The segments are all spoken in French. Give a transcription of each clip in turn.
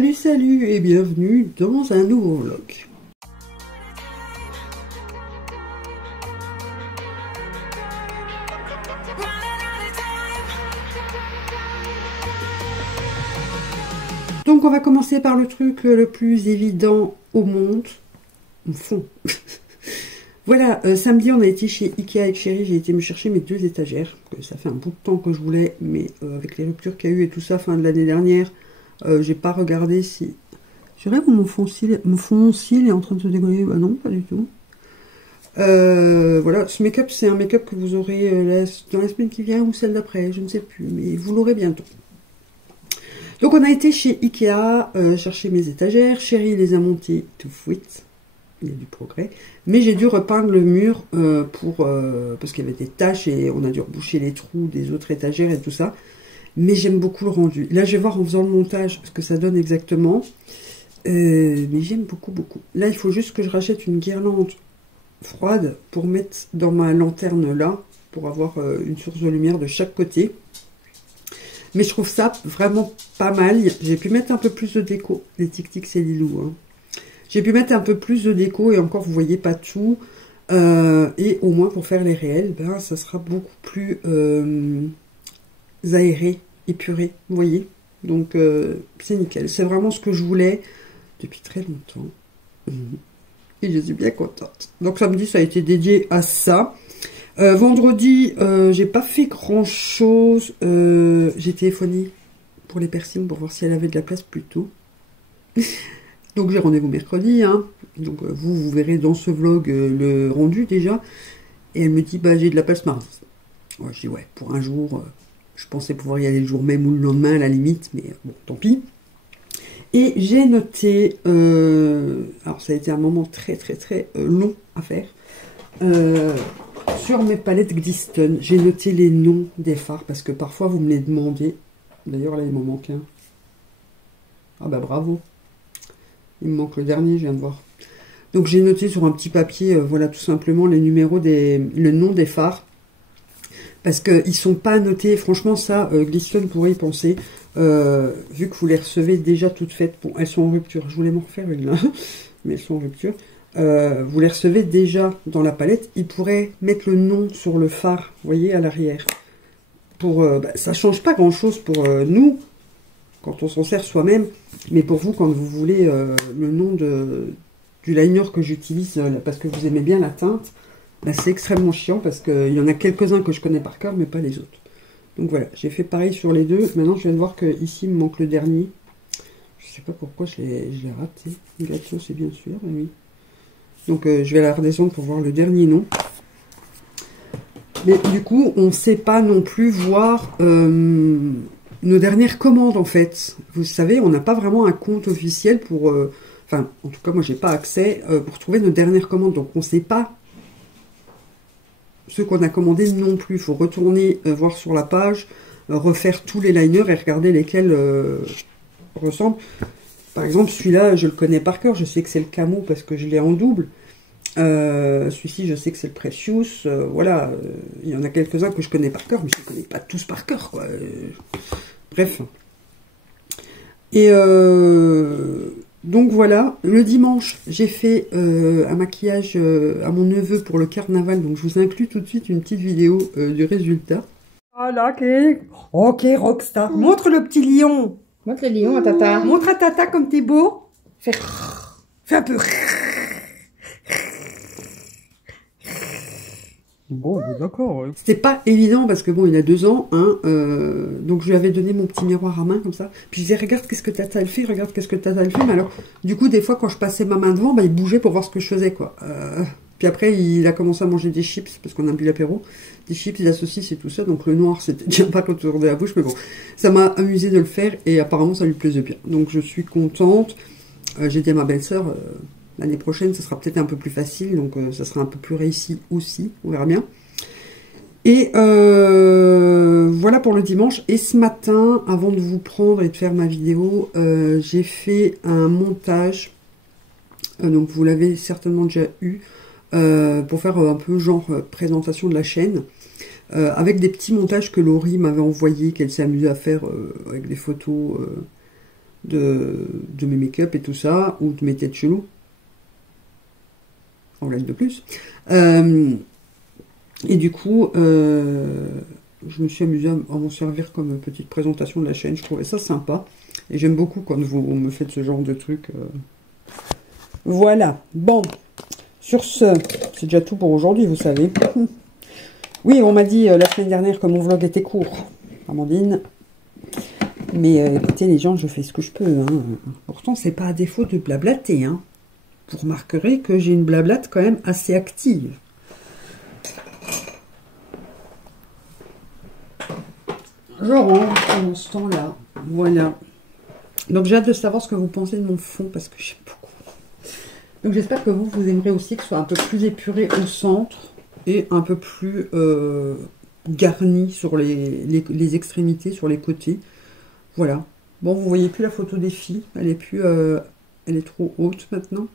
Salut, salut et bienvenue dans un nouveau vlog. Donc on va commencer par le truc le plus évident au monde, au fond. Voilà, samedi on a été chez Ikea avec Chérie, j'ai été me chercher mes 2 étagères, que ça fait un bout de temps que je voulais, mais avec les ruptures qu'il y a eu et tout ça, fin de l'année dernière, j'ai pas regardé si... Je dirais que mon fond de cils est en train de se dégoller, bah non, pas du tout. Voilà, ce make-up c'est un make-up que vous aurez dans la semaine qui vient ou celle d'après, je ne sais plus, mais vous l'aurez bientôt. Donc on a été chez Ikea chercher mes étagères, Chérie les a montées tout fuite. Il y a du progrès, mais j'ai dû repeindre le mur parce qu'il y avait des taches et on a dû reboucher les trous des autres étagères et tout ça. Mais j'aime beaucoup le rendu. Là, je vais voir en faisant le montage ce que ça donne exactement. Mais j'aime beaucoup, beaucoup. Là, il faut juste que je rachète une guirlande froide pour mettre dans ma lanterne là, pour avoir une source de lumière de chaque côté. Mais je trouve ça vraiment pas mal. J'ai pu mettre un peu plus de déco. Les tic-tic, c'est Lilou, hein. J'ai pu mettre un peu plus de déco et encore, vous voyez pas tout. Et au moins, pour faire les réels, ben, ça sera beaucoup plus aéré, épuré, vous voyez. Donc, c'est nickel. C'est vraiment ce que je voulais depuis très longtemps. Et je suis bien contente. Donc, samedi, ça a été dédié à ça. Vendredi, j'ai pas fait grand-chose. J'ai téléphoné pour les piercings pour voir si elle avait de la place plus tôt. Donc j'ai rendez-vous mercredi, hein. Donc vous verrez dans ce vlog le rendu déjà. Et elle me dit, bah j'ai de la place mardi. Ouais, je dis ouais, pour un jour, je pensais pouvoir y aller le jour même ou le lendemain à la limite, mais bon, tant pis. Et j'ai noté, alors ça a été un moment très long à faire, sur mes palettes Glisten, j'ai noté les noms des fards, parce que parfois vous me les demandez. D'ailleurs là il m'en manque un. Ah bah bravo. Il me manque le dernier, je viens de voir. Donc j'ai noté sur un petit papier, voilà, tout simplement le nom des fards. Parce qu'ils ne sont pas notés. Franchement, ça, Glisten pourrait y penser. Vu que vous les recevez déjà toutes faites. Bon, elles sont en rupture. Je voulais m'en refaire une là. Mais elles sont en rupture. Vous les recevez déjà dans la palette. Ils pourraient mettre le nom sur le phare, vous voyez, à l'arrière. Ça ne change pas grand-chose pour nous. Quand on s'en sert soi-même, mais pour vous, quand vous voulez le nom du liner que j'utilise, parce que vous aimez bien la teinte, bah, c'est extrêmement chiant, parce qu'il y en a quelques-uns que je connais par cœur, mais pas les autres. Donc voilà, j'ai fait pareil sur les deux. Maintenant, je viens de voir qu'ici, il me manque le dernier. Je sais pas pourquoi je l'ai raté. Gâteau, c'est bien sûr, bah oui. Donc je vais la redescendre pour voir le dernier nom. Mais du coup, on ne sait pas non plus voir... nos dernières commandes en fait, vous savez, on n'a pas vraiment un compte officiel pour, enfin en tout cas moi j'ai pas accès pour trouver nos dernières commandes, donc on ne sait pas ce qu'on a commandé non plus. Il faut retourner voir sur la page, refaire tous les liners et regarder lesquels ressemblent. Par exemple celui-là je le connais par cœur, je sais que c'est le camo parce que je l'ai en double. Celui-ci je sais que c'est le Precious, voilà, il y en a quelques-uns que je connais par cœur, mais je ne connais pas tous par cœur quoi. Bref. Et donc voilà, le dimanche, j'ai fait un maquillage à mon neveu pour le carnaval. Donc je vous inclus tout de suite une petite vidéo du résultat. Voilà, ok, Rockstar. Montre le petit lion. Montre le lion à Tata. Montre à Tata comme t'es beau. Fais un peu. Bon, d'accord. Ouais. C'était pas évident parce que bon, il a 2 ans, hein, donc je lui avais donné mon petit miroir à main comme ça. Puis je disais, regarde qu'est-ce que Tata elle fait, regarde qu'est-ce que Tata elle fait. Mais alors, du coup, des fois, quand je passais ma main devant, bah, il bougeait pour voir ce que je faisais, quoi. Puis après, il a commencé à manger des chips parce qu'on a bu l'apéro, des chips, de la saucisse et tout ça. Donc le noir, c'était déjà pas autour de la bouche, mais bon, ça m'a amusé de le faire et apparemment, ça lui plaisait bien. Donc je suis contente. J'ai dit à ma belle-sœur. L'année prochaine, ça sera peut-être un peu plus facile, donc ça sera un peu plus réussi aussi, on verra bien. Et voilà pour le dimanche. Et ce matin, avant de vous prendre et de faire ma vidéo, j'ai fait un montage, donc vous l'avez certainement déjà eu, pour faire un peu genre présentation de la chaîne, avec des petits montages que Laurie m'avait envoyés, qu'elle s'est amusée à faire avec des photos... de mes make-up et tout ça, ou de mes têtes cheloues. En blague de plus. Et du coup, je me suis amusée à m'en servir comme petite présentation de la chaîne. Je trouvais ça sympa. Et j'aime beaucoup quand vous me faites ce genre de truc. Voilà. Bon. Sur ce, c'est déjà tout pour aujourd'hui, vous savez. Oui, on m'a dit la semaine dernière que mon vlog était court, Amandine. Mais écoutez, les gens, je fais ce que je peux. Hein. Pourtant, c'est pas à défaut de blablater. Hein. Vous remarquerez que j'ai une blablate quand même assez active. Je range pendant ce temps-là. Voilà. Donc j'ai hâte de savoir ce que vous pensez de mon fond parce que j'aime beaucoup. Donc j'espère que vous aimerez aussi que ce soit un peu plus épuré au centre et un peu plus garni sur les extrémités, sur les côtés. Voilà. Bon, vous voyez plus la photo des filles. Elle est plus, elle est trop haute maintenant.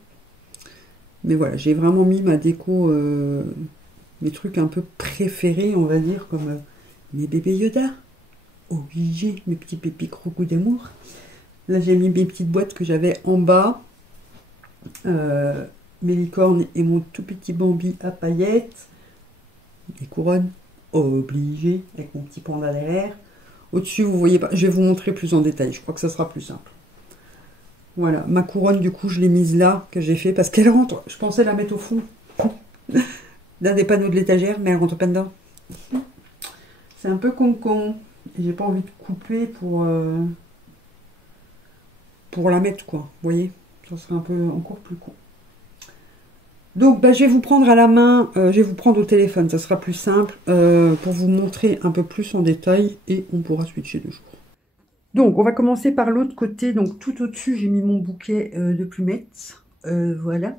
Mais voilà, j'ai vraiment mis ma déco, mes trucs un peu préférés, on va dire, comme mes bébés Yoda. Obligé, mes petits pépis crocs d'amour. Là, j'ai mis mes petites boîtes que j'avais en bas. Mes licornes et mon tout petit Bambi à paillettes. Des couronnes obligées, avec mon petit panda derrière. Au-dessus, vous voyez pas, je vais vous montrer plus en détail. Je crois que ça sera plus simple. Voilà, ma couronne, du coup, je l'ai mise là, que j'ai fait, parce qu'elle rentre. Je pensais la mettre au fond d'un des panneaux de l'étagère, mais elle rentre pas dedans. C'est un peu con-con. J'ai pas envie de couper pour la mettre, quoi. Vous voyez, ça serait un peu encore plus con. Donc, bah, je vais vous prendre à la main, je vais vous prendre au téléphone, ça sera plus simple, pour vous montrer un peu plus en détail, et on pourra switcher de jour. Donc, on va commencer par l'autre côté. Donc, tout au-dessus, j'ai mis mon bouquet de plumettes. Voilà.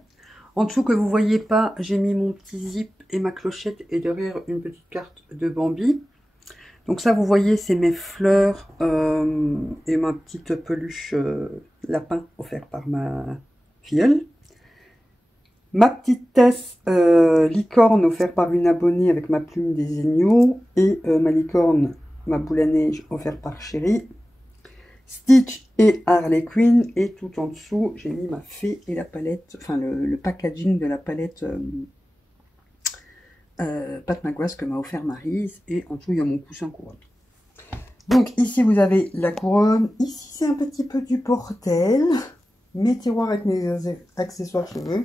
En dessous, que vous voyez pas, j'ai mis mon petit zip et ma clochette. Et derrière, une petite carte de Bambi. Donc ça, vous voyez, c'est mes fleurs et ma petite peluche lapin offerte par ma filleule. Ma petite tasse licorne offerte par une abonnée avec ma plume des agneaux. Et ma licorne, ma boule à neige offerte par Chérie. Stitch et Harley Quinn, et tout en dessous j'ai mis ma fée et la palette, enfin le packaging de la palette Pat McGrath que m'a offert Maryse, et en dessous il y a mon coussin couronne. Donc ici vous avez la couronne, ici c'est un petit peu du portel, mes tiroirs avec mes accessoires cheveux,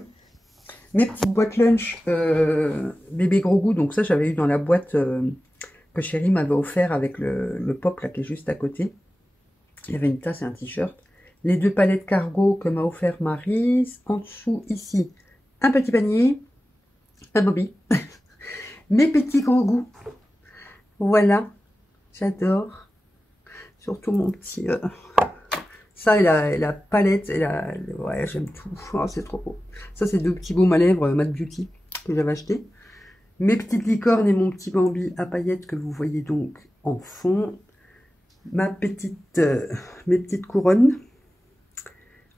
mes petites boîtes lunch bébé gros goût, donc ça j'avais eu dans la boîte que Chérie m'avait offert avec le pop là qui est juste à côté. Il y avait une tasse et un t-shirt. Les deux palettes cargo que m'a offert Maryse. En dessous, ici, un petit panier. Un Bobby. Mes petits gros goûts. Voilà. J'adore. Surtout mon petit... Ça et la palette. Ouais, j'aime tout. Oh, c'est trop beau. Ça, c'est deux petits baumes à lèvres Matte Beauty que j'avais acheté. Mes petites licornes et mon petit Bambi à paillettes que vous voyez donc en fond. Mes petites couronnes,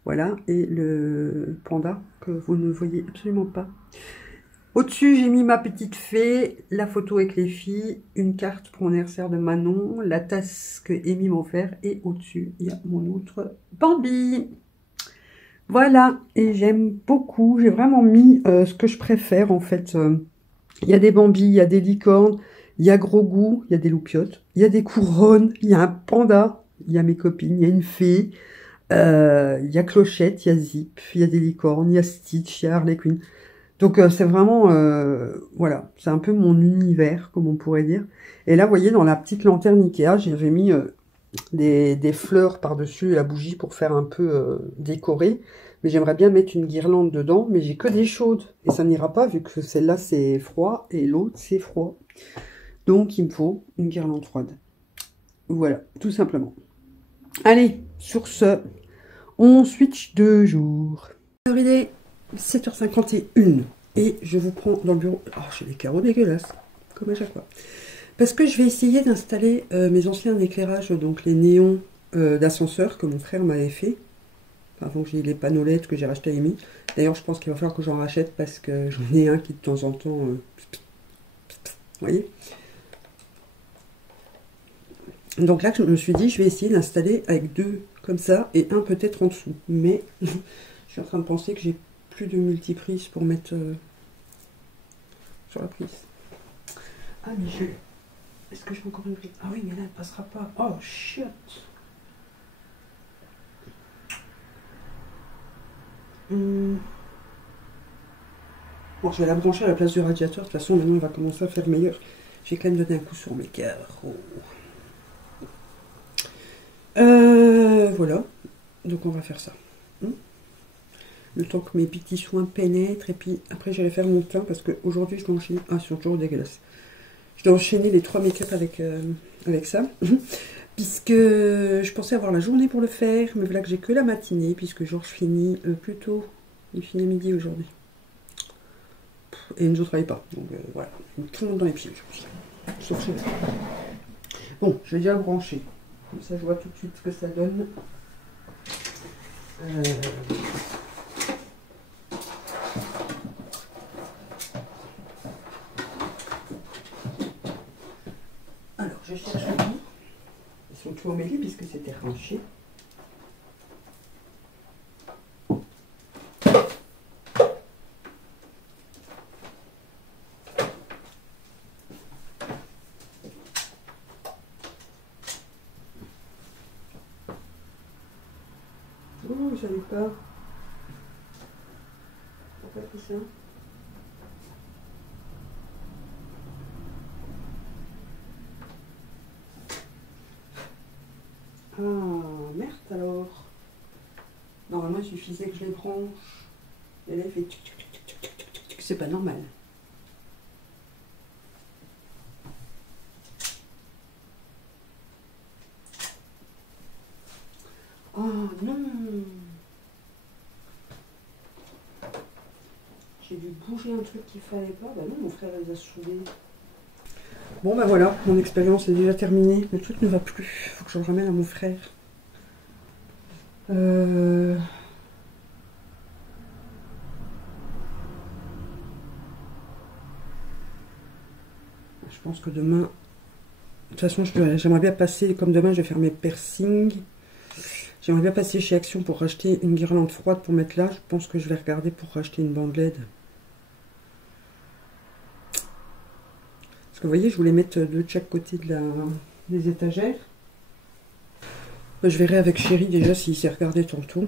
voilà, et le panda que vous ne voyez absolument pas. Au-dessus, j'ai mis ma petite fée, la photo avec les filles, une carte pour l'anniversaire de Manon, la tasse que Amy m'a offert, et au-dessus, il y a mon autre Bambi. Voilà, et j'aime beaucoup, j'ai vraiment mis ce que je préfère en fait. Il y a des Bambis, il y a des licornes, il y a gros goût, il y a des loupiottes, il y a des couronnes, il y a un panda, il y a mes copines, il y a une fée, il y a Clochette, il y a Zip, il y a des licornes, il y a Stitch, il y a Harley Quinn. Donc c'est vraiment, voilà, c'est un peu mon univers, comme on pourrait dire. Et là, vous voyez, dans la petite lanterne Ikea, j'ai mis des fleurs par-dessus la bougie pour faire un peu décorer. Mais j'aimerais bien mettre une guirlande dedans, mais j'ai que des chaudes. Et ça n'ira pas, vu que celle-là, c'est froid, et l'autre, c'est froid. Donc, il me faut une guirlande froide. Voilà, tout simplement. Allez, sur ce, on switch de jour. Alors, il est 7h51, et je vous prends dans le bureau. Oh, j'ai des carreaux dégueulasses, comme à chaque fois. Parce que je vais essayer d'installer mes anciens éclairages, donc les néons d'ascenseur que mon frère m'avait fait. Avant que j'ai les panneaux LED que j'ai racheté à Amy. D'ailleurs, je pense qu'il va falloir que j'en rachète parce que j'en ai un qui de temps en temps... vous voyez? Donc là, je me suis dit, je vais essayer d'installer avec 2 comme ça et un peut-être en dessous. Mais je suis en train de penser que j'ai plus de multiprise pour mettre sur la prise. Ah, mais je... Est-ce que j'ai encore une prise? Ah oui, mais là, elle passera pas. Oh, shit. Bon, je vais la brancher à la place du radiateur. De toute façon, maintenant, il va commencer à faire meilleur. J'ai quand même donné un coup sur mes carreaux. Voilà. Donc, on va faire ça. Le temps que mes petits soins pénètrent. Et puis, après, j'allais faire mon teint parce qu'aujourd'hui, je dois enchaîner... Ah, ils sont toujours dégueulasses. Je dois enchaîner les 3 make-up avec ça. Puisque je pensais avoir la journée pour le faire. Mais voilà que j'ai que la matinée. Puisque Georges finit plus tôt. Il finit à midi aujourd'hui. Et Enzo ne travaille pas. Donc voilà. Tout le monde dans les pieds aujourd'hui. Sauf chez moi. Bon, je vais déjà le brancher. Comme ça, je vois tout de suite ce que ça donne. Alors, je cherche les bouts. Ils sont tous emmêlés puisque c'était ranché. Oh, j'avais pas. Pourquoi tout ça? Ah, merde alors. Normalement, il suffisait que je les branche. Et là, il fait tic, tic, tic, tic, tic, tic, tic, tic. C'est pas normal. Oh non. J'ai dû bouger un truc qu'il fallait pas. Bah non, mon frère les a soudés. Bon bah voilà, mon expérience est déjà terminée. Le truc ne va plus. Faut que je le ramène à mon frère. Je pense que demain... De toute façon, j'aimerais bien passer... Comme demain, je vais faire mes piercings. J'aimerais bien passer chez Action pour racheter une guirlande froide pour mettre là. Je pense que je vais regarder pour racheter une bande LED. Parce que vous voyez, je voulais mettre deux de chaque côté des étagères. Je verrai avec Chéri déjà s'il s'est regardé tantôt.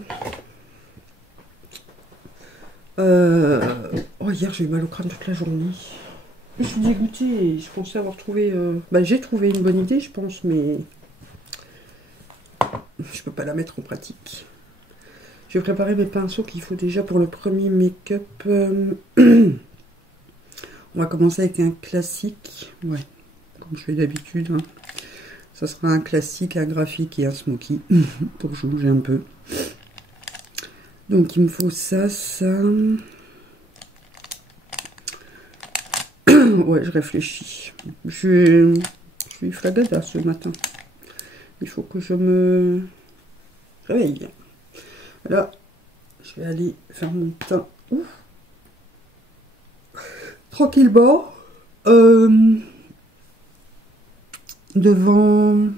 Oh, hier j'ai eu mal au crâne toute la journée. Je suis dégoûtée. Je pensais avoir trouvé... j'ai trouvé une bonne idée, je pense, mais... Je peux pas la mettre en pratique. Je vais préparer mes pinceaux qu'il faut déjà pour le premier make-up. On va commencer avec un classique. Ouais, comme je fais d'habitude. Hein. Ça sera un classique, un graphique et un smoky. Pour changer un peu. Donc il me faut ça, ça... Ouais, je réfléchis. Je suis flagada ce matin. Il faut que je me réveille. Là, je vais aller faire mon teint. Ouf. Tranquillement. Devant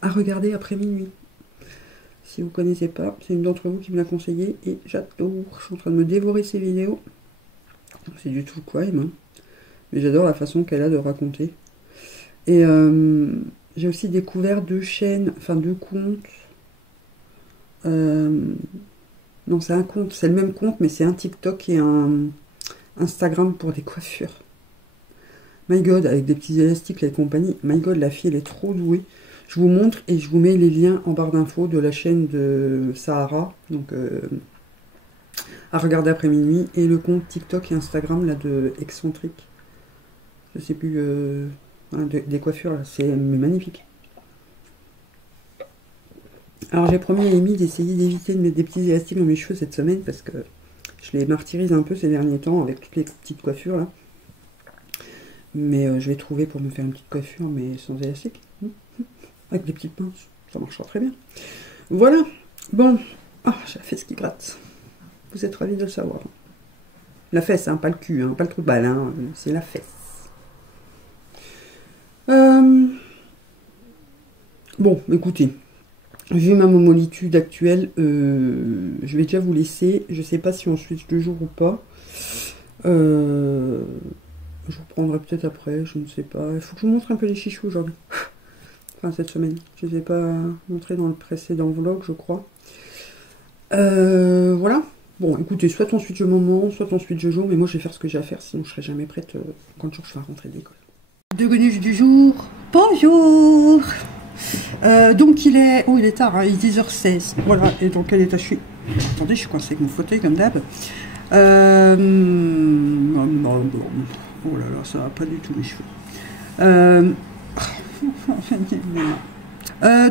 à regarder après minuit. Si vous ne connaissez pas, c'est une d'entre vous qui me l'a conseillé et j'adore. Je suis en train de me dévorer ces vidéos. C'est du tout crime, hein. Mais j'adore la façon qu'elle a de raconter. Et j'ai aussi découvert 2 chaînes, enfin 2 comptes. Non, c'est un compte, c'est le même compte, mais c'est un TikTok et un Instagram pour des coiffures. My God, avec des petits élastiques et compagnie. My God, la fille, elle est trop douée. Je vous montre et je vous mets les liens en barre d'infos de la chaîne de Sahara. Donc, à regarder après minuit. Et le compte TikTok et Instagram, là, de Excentrique. Je sais plus... des coiffures, là. C'est magnifique. Alors, j'ai promis à Amy d'essayer d'éviter de mettre des petits élastiques dans mes cheveux cette semaine. Parce que je les martyrise un peu ces derniers temps avec toutes les petites coiffures, là. Mais je vais trouver pour me faire une petite coiffure, mais sans élastique. Avec des petites pinces. Ça marchera très bien. Voilà. Bon. Ah, j'ai la fesse qui gratte. Vous êtes ravis de le savoir. La fesse, hein, pas le cul, hein, pas le trou de balle, hein, c'est la fesse. Bon, écoutez, vu ma molitude actuelle, je vais déjà vous laisser. Je sais pas si on switch de jour ou pas. Je vous reprendrai peut-être après, je ne sais pas. Il faut que je vous montre un peu les chichous aujourd'hui. Enfin, cette semaine. Je ne les ai pas montrés dans le précédent vlog, je crois. Voilà. Bon, écoutez, soit on switch au moment, soit on switch de jour, mais moi je vais faire ce que j'ai à faire, sinon je serai jamais prête quand je vais rentrer de l'école. Deux guenilles du jour. Bonjour. Donc il est... Oh, il est tard, hein, il est 10h16. Voilà, et dans quel état je suis? Attendez, je suis coincée avec mon fauteuil comme d'hab. Oh là là, ça va pas du tout les cheveux.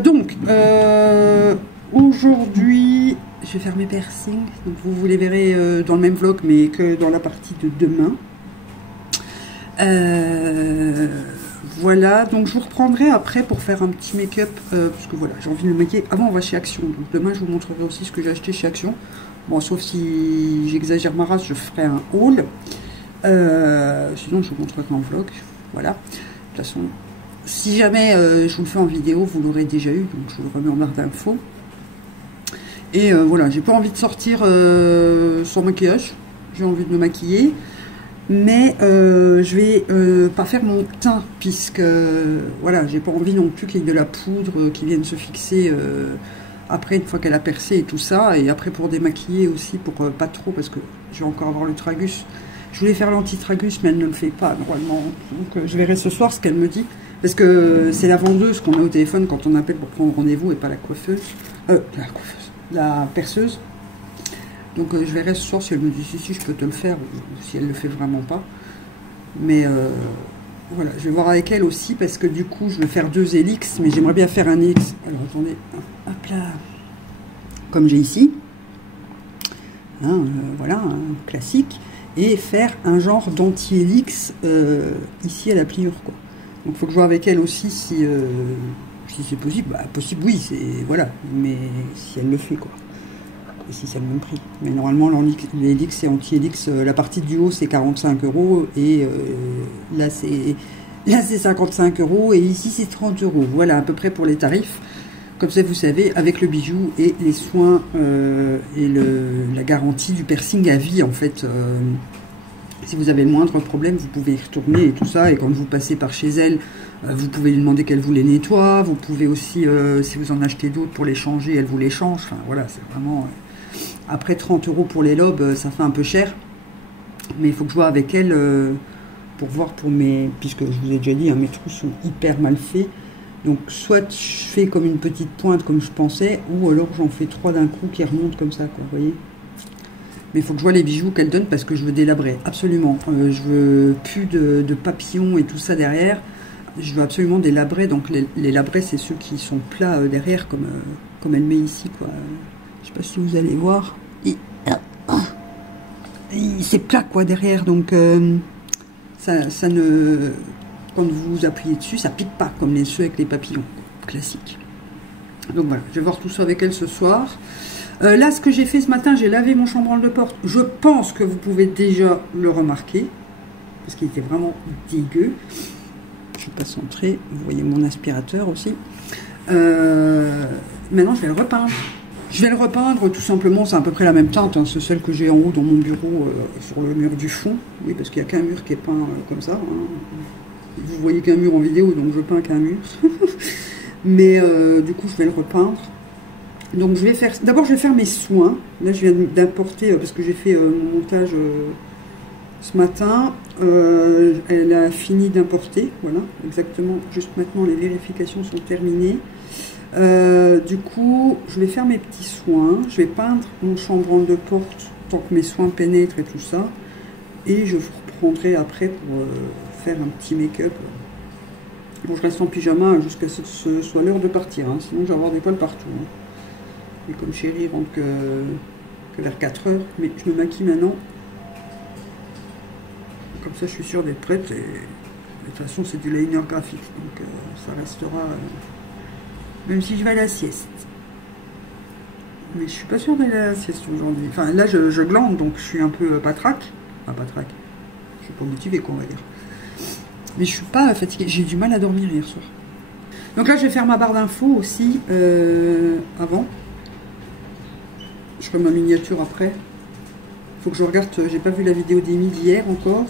Donc, aujourd'hui, je vais faire mes piercings. Donc vous les verrez dans le même vlog, mais que dans la partie de demain. Voilà, donc je vous reprendrai après pour faire un petit make-up, parce que voilà, j'ai envie de me maquiller. Avant, on va chez Action, donc demain, je vous montrerai aussi ce que j'ai acheté chez Action. Bon, sauf si j'exagère ma race, je ferai un haul. Sinon, je vous montrerai en vlog. Voilà. De toute façon, si jamais je vous le fais en vidéo, vous l'aurez déjà eu, donc je vous le remets en barre d'infos. Et voilà, j'ai pas envie de sortir sans maquillage. J'ai envie de me maquiller. Mais je vais pas faire mon teint, puisque voilà, j'ai pas envie non plus qu'il y ait de la poudre qui vienne se fixer après une fois qu'elle a percé et tout ça. Et après pour démaquiller aussi, pour pas trop, parce que je vais encore avoir le tragus. Je voulais faire l'anti-tragus, mais elle ne le fait pas normalement. Donc je verrai ce soir ce qu'elle me dit. Parce que c'est la vendeuse qu'on a au téléphone quand on appelle pour prendre rendez-vous et pas la coiffeuse. La perceuse. Donc je verrai ce soir si elle me dit si je peux te le faire ou si elle le fait vraiment pas. Mais voilà, je vais voir avec elle aussi parce que du coup je vais faire 2 hélix, mais j'aimerais bien faire un hélix. Alors attendez, hop là, comme j'ai ici, hein, voilà, un classique, et faire un genre d'anti-hélix ici à la pliure, quoi. Donc il faut que je vois avec elle aussi si c'est possible. Bah, possible, oui, c'est voilà, mais si elle le fait, quoi. Si c'est le même prix. Mais normalement, l'hélix et anti-hélix, la partie du haut c'est 45 € et là c'est 55 € et ici c'est 30 €. Voilà à peu près pour les tarifs. Comme ça, vous savez, avec le bijou et les soins et la garantie du piercing à vie en fait. Si vous avez le moindre problème, vous pouvez y retourner et tout ça. Et quand vous passez par chez elle, vous pouvez lui demander qu'elle vous les nettoie. Vous pouvez aussi, si vous en achetez d'autres pour les changer, elle vous les change. Enfin voilà, c'est vraiment... Après 30 € pour les lobes, ça fait un peu cher. Mais il faut que je vois avec elle pour voir pour mes... Puisque je vous ai déjà dit, hein, mes trous sont hyper mal faits. Donc soit je fais comme une petite pointe comme je pensais, ou alors j'en fais 3 d'un coup qui remontent comme ça, quoi, vous voyez. Mais il faut que je vois les bijoux qu'elle donne parce que je veux délabrer, absolument. Je veux plus de papillons et tout ça derrière. Je veux absolument délabrer. Donc les labrés, c'est ceux qui sont plats derrière, comme elle met ici, quoi. Je sais pas si vous allez voir. C'est plat, quoi, derrière. Donc ça ne... Quand vous appuyez dessus, ça pique pas, comme ceux avec les papillons. Classique. Donc voilà, je vais voir tout ça avec elle ce soir. Là, ce que j'ai fait ce matin, j'ai lavé mon chambranle de porte. Je pense que vous pouvez déjà le remarquer. Parce qu'il était vraiment dégueu. Je vais pas centrer. Vous voyez mon aspirateur aussi. Maintenant, je vais le repeindre. Je vais le repeindre tout simplement. C'est à peu près la même teinte. Hein. C'est celle que j'ai en haut dans mon bureau, sur le mur du fond. Oui, parce qu'il n'y a qu'un mur qui est peint comme ça. Hein. Vous voyez qu'un mur en vidéo, donc je peins qu'un mur. Mais du coup, je vais le repeindre. Donc je vais faire, d'abord je vais faire mes soins. Là je viens d'apporter, parce que j'ai fait mon montage ce matin. Elle a fini d'importer, voilà, exactement. Juste maintenant les vérifications sont terminées. Du coup je vais faire mes petits soins. Je vais peindre mon chambranle de porte tant que mes soins pénètrent et tout ça. Et je vous reprendrai après pour faire un petit make-up. Bon, je reste en pyjama jusqu'à ce que ce soit l'heure de partir, hein. Sinon je vais avoir des poils partout, hein. Et comme chérie rentre que vers 4 h, mais je me maquille maintenant. Comme ça, je suis sûre d'être prête. Et de toute façon, c'est du liner graphique, donc ça restera. Même si je vais à la sieste. Mais je suis pas sûre d'aller à la sieste aujourd'hui. Enfin, là, je glande, donc je suis un peu patraque. Enfin, patraque. Je suis pas motivée, quoi, on va dire. Mais je suis pas fatiguée. J'ai eu du mal à dormir hier soir. Donc là, je vais faire ma barre d'infos aussi avant. Je ferai ma miniature après. Faut que je regarde, j'ai pas vu la vidéo d'Amy d'hier encore.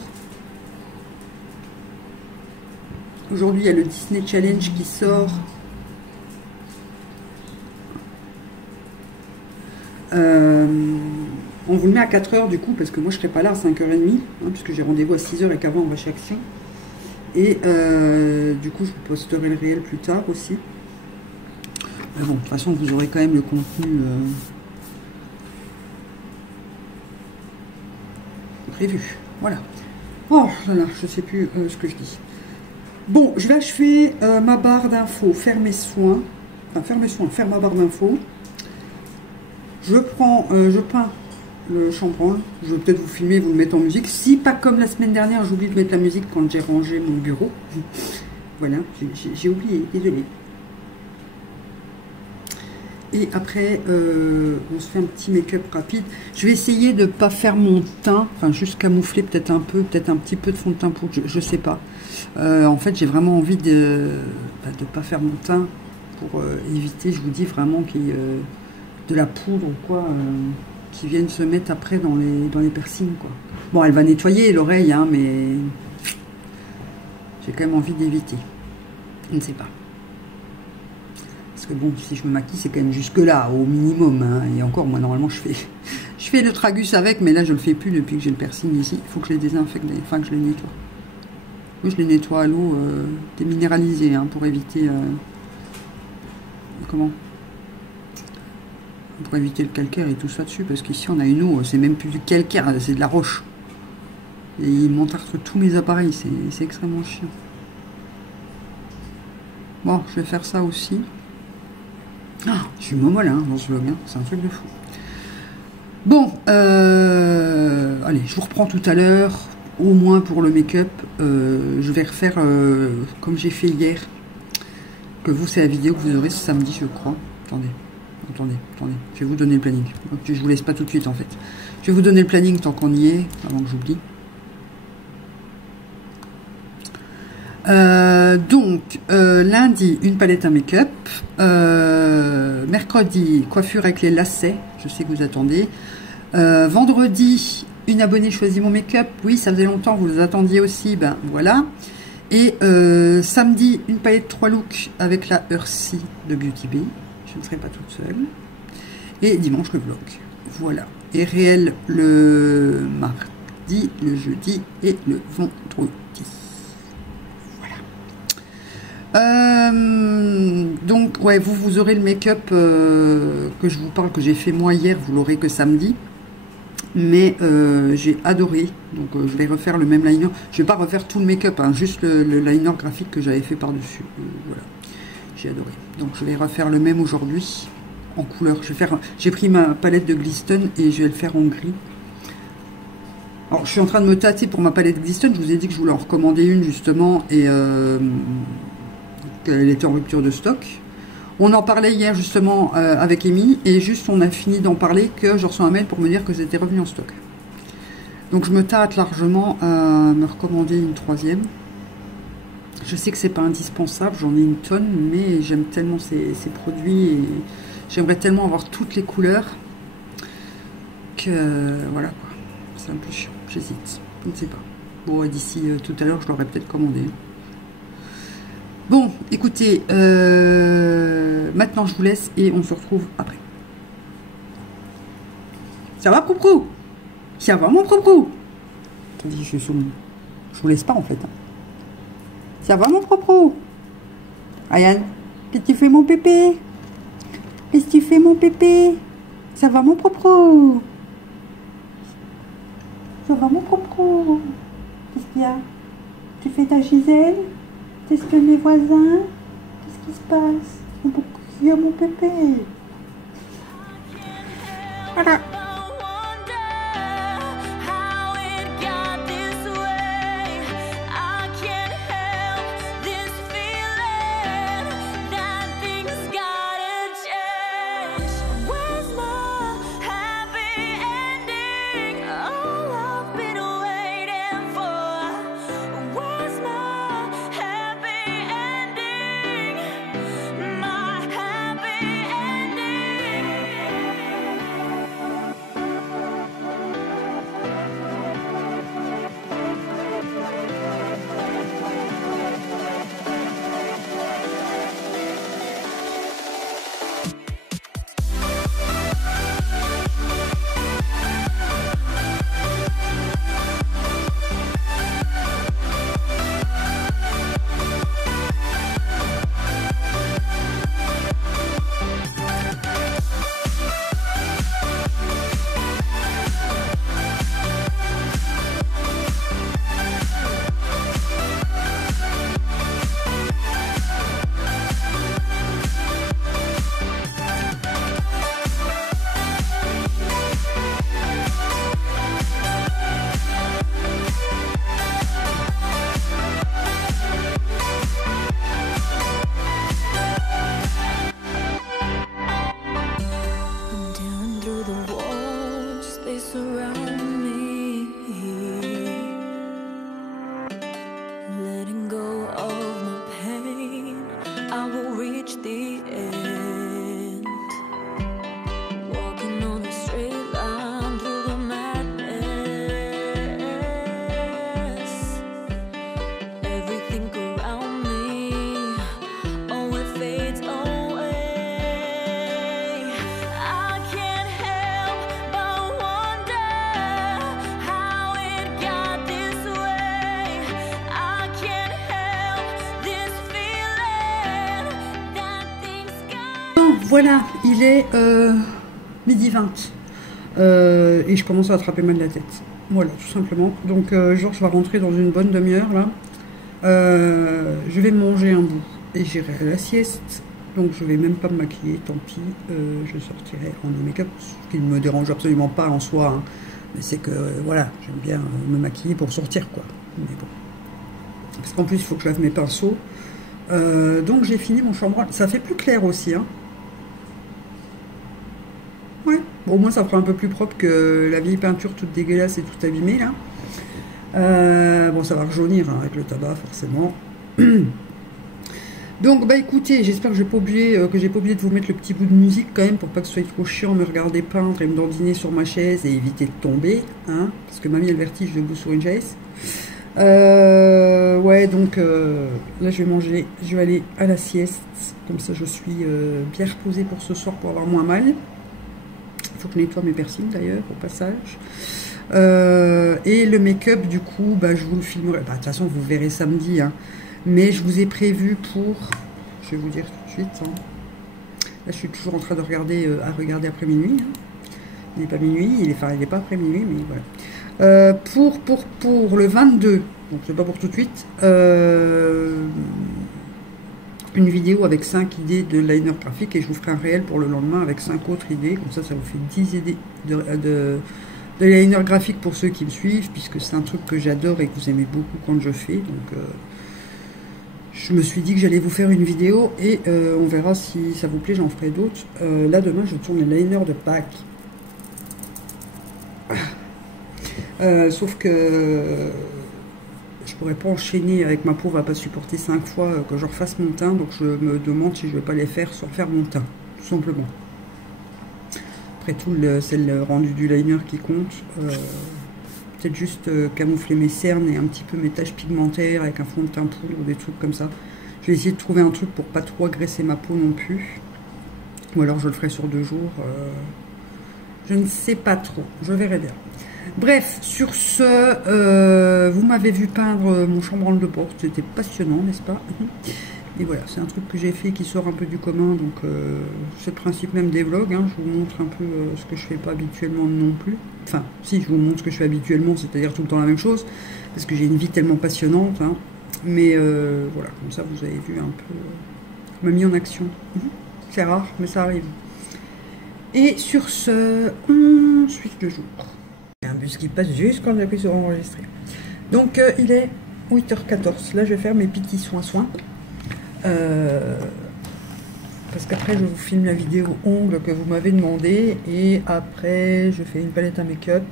Aujourd'hui, il y a le Disney Challenge qui sort. On vous le met à 4 h du coup, parce que moi je serai pas là à 5h30, hein, puisque j'ai rendez-vous à 6 h et qu'avant on va chez Action. Et du coup, je vous posterai le réel plus tard aussi. Mais bon, de toute façon, vous aurez quand même le contenu prévu. Voilà. Oh là là, je sais plus ce que je dis. Bon, je vais achever ma barre d'infos, faire mes soins. Enfin, faire mes soins, faire ma barre d'infos. Je prends, je peins le chambranle. Je vais peut-être vous filmer, vous le mettre en musique. Si pas comme la semaine dernière, j'ai oublié de mettre la musique quand j'ai rangé mon bureau. Voilà, j'ai oublié, désolé. Et après, on se fait un petit make-up rapide. Je vais essayer de ne pas faire mon teint, enfin juste camoufler peut-être un peu, peut-être un petit peu de fond de teint poudre, je sais pas. En fait, j'ai vraiment envie de ne pas faire mon teint pour éviter, je vous dis vraiment qu'il y ait de la poudre ou quoi qui viennent se mettre après dans les piercings, quoi. Bon, elle va nettoyer l'oreille, hein, mais j'ai quand même envie d'éviter. Je ne sais pas. Parce que bon, si je me maquille, c'est quand même jusque là, au minimum, hein. Et encore, moi, normalement, je fais le tragus avec, mais là, je le fais plus depuis que j'ai le piercing ici. Il faut que je les désinfecte, enfin, que je les nettoie. Moi, je les nettoie à l'eau déminéralisée, hein, pour éviter... comment? Pour éviter le calcaire et tout ça dessus, parce qu'ici, on a une eau, c'est même plus du calcaire, c'est de la roche. Et il m'entartre tous mes appareils, c'est extrêmement chiant. Bon, je vais faire ça aussi. Ah, je suis momolle hein, dans ce vlog, hein. C'est un truc de fou. Bon, allez, je vous reprends tout à l'heure, au moins pour le make-up. Je vais refaire comme j'ai fait hier, que vous, c'est la vidéo que vous aurez ce samedi, je crois. Attendez, je vais vous donner le planning. Je vous laisse pas tout de suite, en fait. Je vais vous donner le planning tant qu'on y est, avant que j'oublie. Donc, lundi, une palette à make-up. Mercredi, coiffure avec les lacets. Je sais que vous attendez. Vendredi, une abonnée choisit mon make-up. Oui, ça faisait longtemps, vous les attendiez aussi. Ben voilà. Et samedi, une palette 3 looks avec la Earthy de Beauty Bay. Je ne serai pas toute seule. Et dimanche, le vlog. Voilà. Et réel le mardi, le jeudi et le vendredi. Donc ouais, vous aurez le make-up que je vous parle, que j'ai fait moi hier, vous l'aurez que samedi, mais j'ai adoré. Donc je vais refaire le même liner, je vais pas refaire tout le make-up, hein, juste le liner graphique que j'avais fait par dessus. Voilà, j'ai adoré. Donc je vais refaire le même aujourd'hui en couleur. J'ai pris ma palette de Glisten et je vais le faire en gris. Alors je suis en train de me tâter pour ma palette Glisten. Je vous ai dit que je voulais en recommander une justement, et qu'elle était en rupture de stock. On en parlait hier justement avec Amy, et juste on a fini d'en parler que je reçois un mail pour me dire que c'était revenu en stock. Donc je me tâte largement à me recommander une troisième. Je sais que c'est pas indispensable, j'en ai une tonne, mais j'aime tellement ces produits et j'aimerais tellement avoir toutes les couleurs que voilà quoi, c'est un peu chiant, j'hésite, je ne sais pas. Bon, d'ici tout à l'heure je l'aurais peut-être commandé. Bon, écoutez, maintenant je vous laisse et on se retrouve après. Ça va, Proprou? Ça va, mon Proprou? Attendez, je vous laisse pas en fait. Hein. Ça va, mon Proprou? Ryan, qu'est-ce que tu fais, mon pépé? Qu'est-ce que tu fais, mon pépé? Ça va, mon Proprou? Ça va, mon Proprou? Qu'est-ce qu'il y a? Tu fais ta Gisèle? Qu'est-ce que mes voisins? Qu'est-ce qui se passe? Il y a mon pépé. Voilà. surround me, letting go of my pain, I will reach the end, walking on a straight line through the madness, everything around me, oh it fades away, I can't help but wonder how it got this way, I can't help this feeling that things got. Donc voilà, il est midi 20 et je commence à attraper mal la tête. Voilà, tout simplement. Donc Georges va rentrer dans une bonne demi-heure là. Je vais manger un bout et j'irai à la sieste. Donc je vais même pas me maquiller, tant pis. Je sortirai en make-up, ce qui ne me dérange absolument pas en soi. Hein. Mais c'est que voilà, j'aime bien me maquiller pour sortir quoi. Mais bon. Parce qu'en plus il faut que je lave mes pinceaux. Donc j'ai fini mon chambranle. Ça fait plus clair aussi. Hein. Ouais, bon, au moins ça fera un peu plus propre que la vieille peinture toute dégueulasse et toute abîmée là. Bon, ça va rajeunir hein, avec le tabac forcément. Donc bah écoutez, j'espère que j'ai pas oublié de vous mettre le petit bout de musique quand même pour pas que ce soit trop chiant me regarder peindre et me dandiner sur ma chaise et éviter de tomber, hein, parce que mamie a le vertige debout sur une chaise. Ouais, donc là je vais manger, je vais aller à la sieste, comme ça je suis bien reposée pour ce soir pour avoir moins mal. Il faut que je nettoie mes piercings d'ailleurs au passage. Et le make-up du coup bah, je vous le filmerai, bah, de toute façon vous verrez samedi hein. Mais je vous ai prévu pour, je vais vous dire tout de suite hein. Là je suis toujours en train de regarder à regarder après minuit hein. Il n'est pas minuit, il est pas après minuit mais voilà. Pour le 22, donc c'est pas pour tout de suite, une vidéo avec 5 idées de liner graphique et je vous ferai un réel pour le lendemain avec 5 autres idées, comme ça ça vous fait 10 idées de liner graphique pour ceux qui me suivent, puisque c'est un truc que j'adore et que vous aimez beaucoup quand je fais, donc je me suis dit que j'allais vous faire une vidéo et on verra si ça vous plaît, j'en ferai d'autres. Là demain je tourne les liners de Pâques. Sauf que je pourrais pas enchaîner avec ma peau, va pas supporter 5 fois que je refasse mon teint, donc je me demande si je vais pas les faire sans faire mon teint, tout simplement. Après tout, c'est le rendu du liner qui compte. Peut-être juste camoufler mes cernes et un petit peu mes taches pigmentaires avec un fond de teint poudre ou des trucs comme ça. Je vais essayer de trouver un truc pour pas trop agresser ma peau non plus. Ou alors je le ferai sur 2 jours. Je ne sais pas trop, je verrai bien. Bref, sur ce, vous m'avez vu peindre mon chambranle de porte, c'était passionnant, n'est-ce pas? Et voilà, c'est un truc que j'ai fait qui sort un peu du commun, donc c'est le principe même des vlogs, hein, je vous montre un peu ce que je fais pas habituellement non plus. Enfin, si, je vous montre ce que je fais habituellement, c'est-à-dire tout le temps la même chose, parce que j'ai une vie tellement passionnante, hein, mais voilà, comme ça vous avez vu un peu, m'a mis en action. C'est rare, mais ça arrive. Et sur ce, on suit le jour. Il y a un bus qui passe juste quand j'appuie sur enregistrer. Donc il est 8h14. Là je vais faire mes petits soins. Parce qu'après je vous filme la vidéo ongles que vous m'avez demandé. Et après je fais une palette à make-up.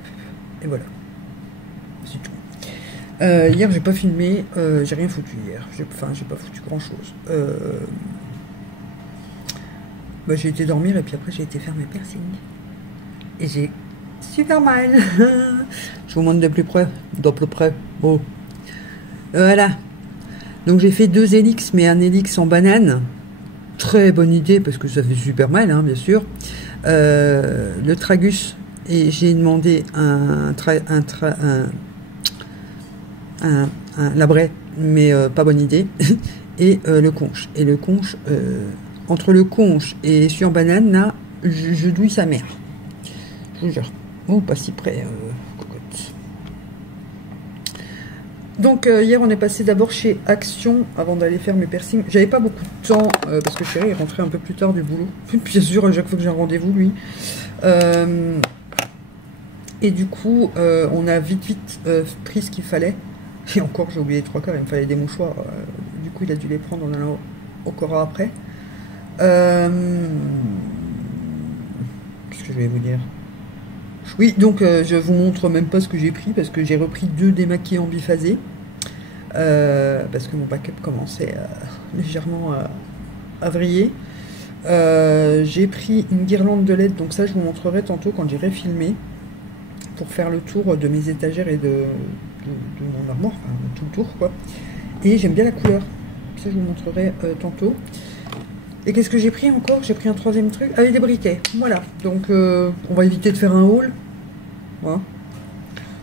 Et voilà. C'est tout. Hier j'ai pas filmé. J'ai rien foutu hier. Enfin j'ai pas foutu grand chose. Bah, j'ai été dormir et puis après j'ai été faire mes piercings. Et j'ai super mal. Je vous montre de plus près. Oh. Voilà. Donc j'ai fait 2 hélix, mais un hélix en banane. Très bonne idée parce que ça fait super mal, hein, bien sûr. Le tragus, et j'ai demandé un labret, mais pas bonne idée. Et le conche. Et le conche, entre le conche et celui en banane, là, je douille sa mère. Je vous jure. Oh, pas si près, cocotte. Donc, hier, on est passé d'abord chez Action avant d'aller faire mes piercings. J'avais pas beaucoup de temps parce que chéri est rentré un peu plus tard du boulot. Bien sûr, à chaque fois que j'ai un rendez-vous, lui. Et du coup, on a vite pris ce qu'il fallait. Et encore, j'ai oublié les 3 quarts, il me fallait des mouchoirs. Du coup, il a dû les prendre en allant au Cora après. Qu'est-ce que je vais vous dire? Oui, donc je vous montre même pas ce que j'ai pris parce que j'ai repris 2 démaquillants biphasés. Parce que mon backup commençait légèrement à vriller. J'ai pris une guirlande de LED, donc ça je vous montrerai tantôt quand j'irai filmer pour faire le tour de mes étagères et de mon armoire, enfin tout le tour quoi. Et j'aime bien la couleur, ça je vous montrerai tantôt. Et qu'est-ce que j'ai pris encore? J'ai pris un 3e truc avec des briquets, voilà. Donc on va éviter de faire un haul. Voilà.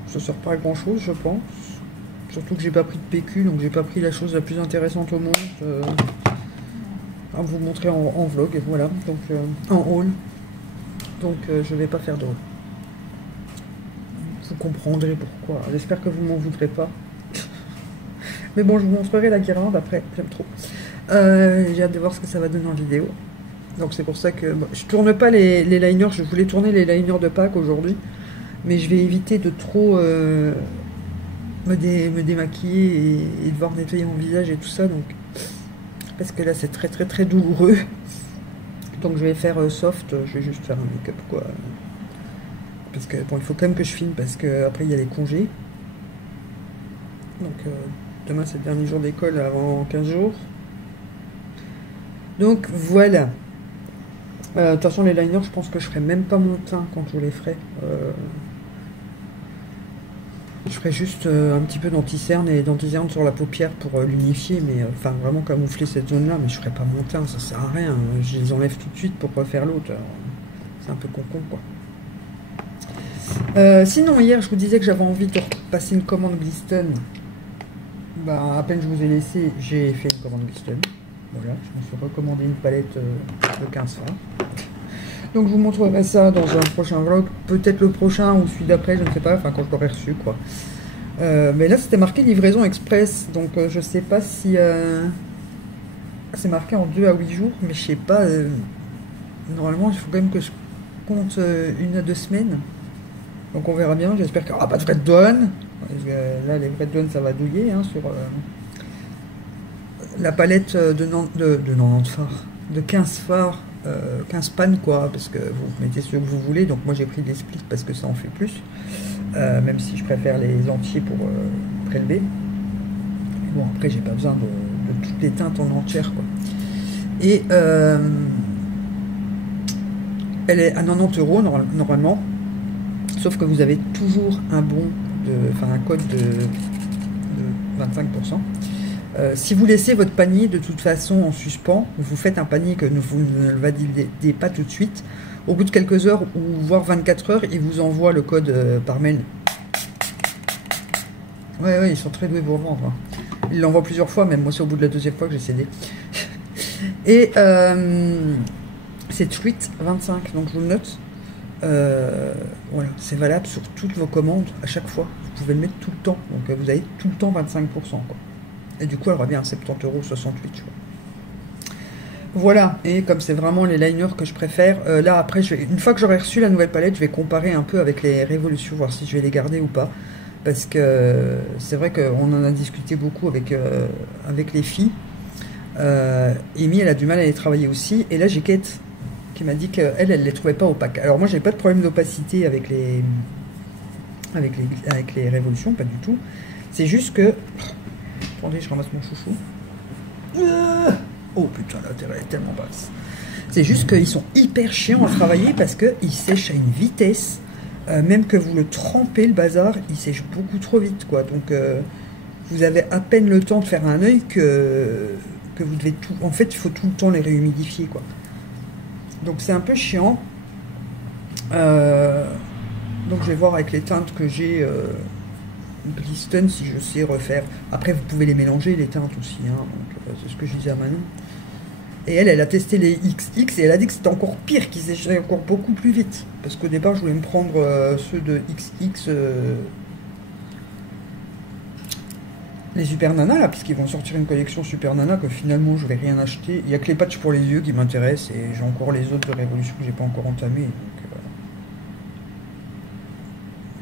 Ça sert pas à grand chose je pense. Surtout que j'ai pas pris de PQ, donc j'ai pas pris la chose la plus intéressante au monde. À vous montrer en vlog, voilà, donc en haul. Donc je vais pas faire de haul. Vous comprendrez pourquoi. J'espère que vous m'en voudrez pas. Mais bon, je vous montrerai la guirlande après, j'aime trop. J'ai hâte de voir ce que ça va donner en vidéo. Donc c'est pour ça que bon, je tourne pas les liners, je voulais tourner les liners de Pâques aujourd'hui. Mais je vais éviter de trop me démaquiller et devoir nettoyer mon visage et tout ça. Donc, parce que là c'est très douloureux. Donc je vais faire soft, je vais juste faire un make-up quoi. Parce que bon, il faut quand même que je filme parce que après il y a les congés. Donc demain c'est le dernier jour d'école avant 15 jours. Donc voilà. De toute façon les liners je pense que je ferai même pas mon teint quand je les ferai. Je ferai juste un petit peu d'anti-cerne et d'anti-cerne sur la paupière pour l'unifier, mais enfin vraiment camoufler cette zone là, mais je ferai pas mon teint, ça sert à rien. Je les enlève tout de suite pour pas faire l'autre. C'est un peu con quoi. Sinon hier je vous disais que j'avais envie de passer une commande Gliston. Bah à peine je vous ai laissé, j'ai fait une commande Gliston. Voilà, je me suis recommandé une palette de 15 phares. Donc je vous montrerai ça dans un prochain vlog, peut-être le prochain ou celui d'après, je ne sais pas, enfin quand je l'aurai reçu quoi. Mais là c'était marqué livraison express, donc je sais pas si c'est marqué en 2 à 8 jours, mais je sais pas, normalement il faut quand même que je compte 1 à 2 semaines. Donc on verra bien, j'espère qu'il n'y aura pas de frais de douane. Là les frais de douane ça va douiller hein, sur la palette de 90 phares, de 15 phares. 15 pannes quoi, parce que vous mettez ce que vous voulez, donc moi j'ai pris des splits parce que ça en fait plus, même si je préfère les entiers pour prélever. Mais bon après j'ai pas besoin de toutes les teintes en entière quoi. Et elle est à 90 € normalement, sauf que vous avez toujours un bon, enfin un code de 25%. Si vous laissez votre panier de toute façon en suspens, vous faites un panier que vous ne le validez pas tout de suite, au bout de quelques heures ou voire 24 heures, il vous envoie le code par mail. Ouais, ils sont très doués pour vendre. Hein. Ils l'envoient plusieurs fois, même moi c'est au bout de la 2e fois que j'ai cédé. Et c'est Treat 25, donc je vous le note. Voilà, c'est valable sur toutes vos commandes à chaque fois. Vous pouvez le mettre tout le temps, donc vous avez tout le temps 25%. Quoi. Et du coup, elle revient à 70,68 €. Voilà, et comme c'est vraiment les liners que je préfère, là après, une fois que j'aurai reçu la nouvelle palette, je vais comparer un peu avec les Révolutions, voir si je vais les garder ou pas. Parce que c'est vrai qu'on en a discuté beaucoup avec les filles. Amy, elle a du mal à les travailler aussi. Et là, j'ai Kate qui m'a dit qu'elle ne les trouvait pas opaques. Alors moi, j'ai pas de problème d'opacité avec les Révolutions, pas du tout. C'est juste que... Attendez, je ramasse mon chouchou. Oh putain, l'intérêt est tellement basse. C'est juste qu'ils sont hyper chiants à travailler parce qu'ils sèchent à une vitesse. Même que vous le trempez, le bazar, il sèche beaucoup trop vite, quoi. Donc, vous avez à peine le temps de faire un œil que vous devez tout... En fait, il faut tout le temps les réhumidifier, quoi. Donc, c'est un peu chiant. Donc, je vais voir avec les teintes que j'ai... Gliston si je sais refaire. Après vous pouvez les mélanger les teintes aussi hein, donc c'est ce que je disais à Manon. Et elle a testé les XX et elle a dit que c'était encore pire, qu'ils séchaient encore beaucoup plus vite. Parce qu'au départ je voulais me prendre ceux de XX les Super Nana là, puisqu'ils vont sortir une collection Super Nana que finalement je vais rien acheter. Il n'y a que les patchs pour les yeux qui m'intéressent et j'ai encore les autres de Révolution que j'ai pas encore entamés. Donc,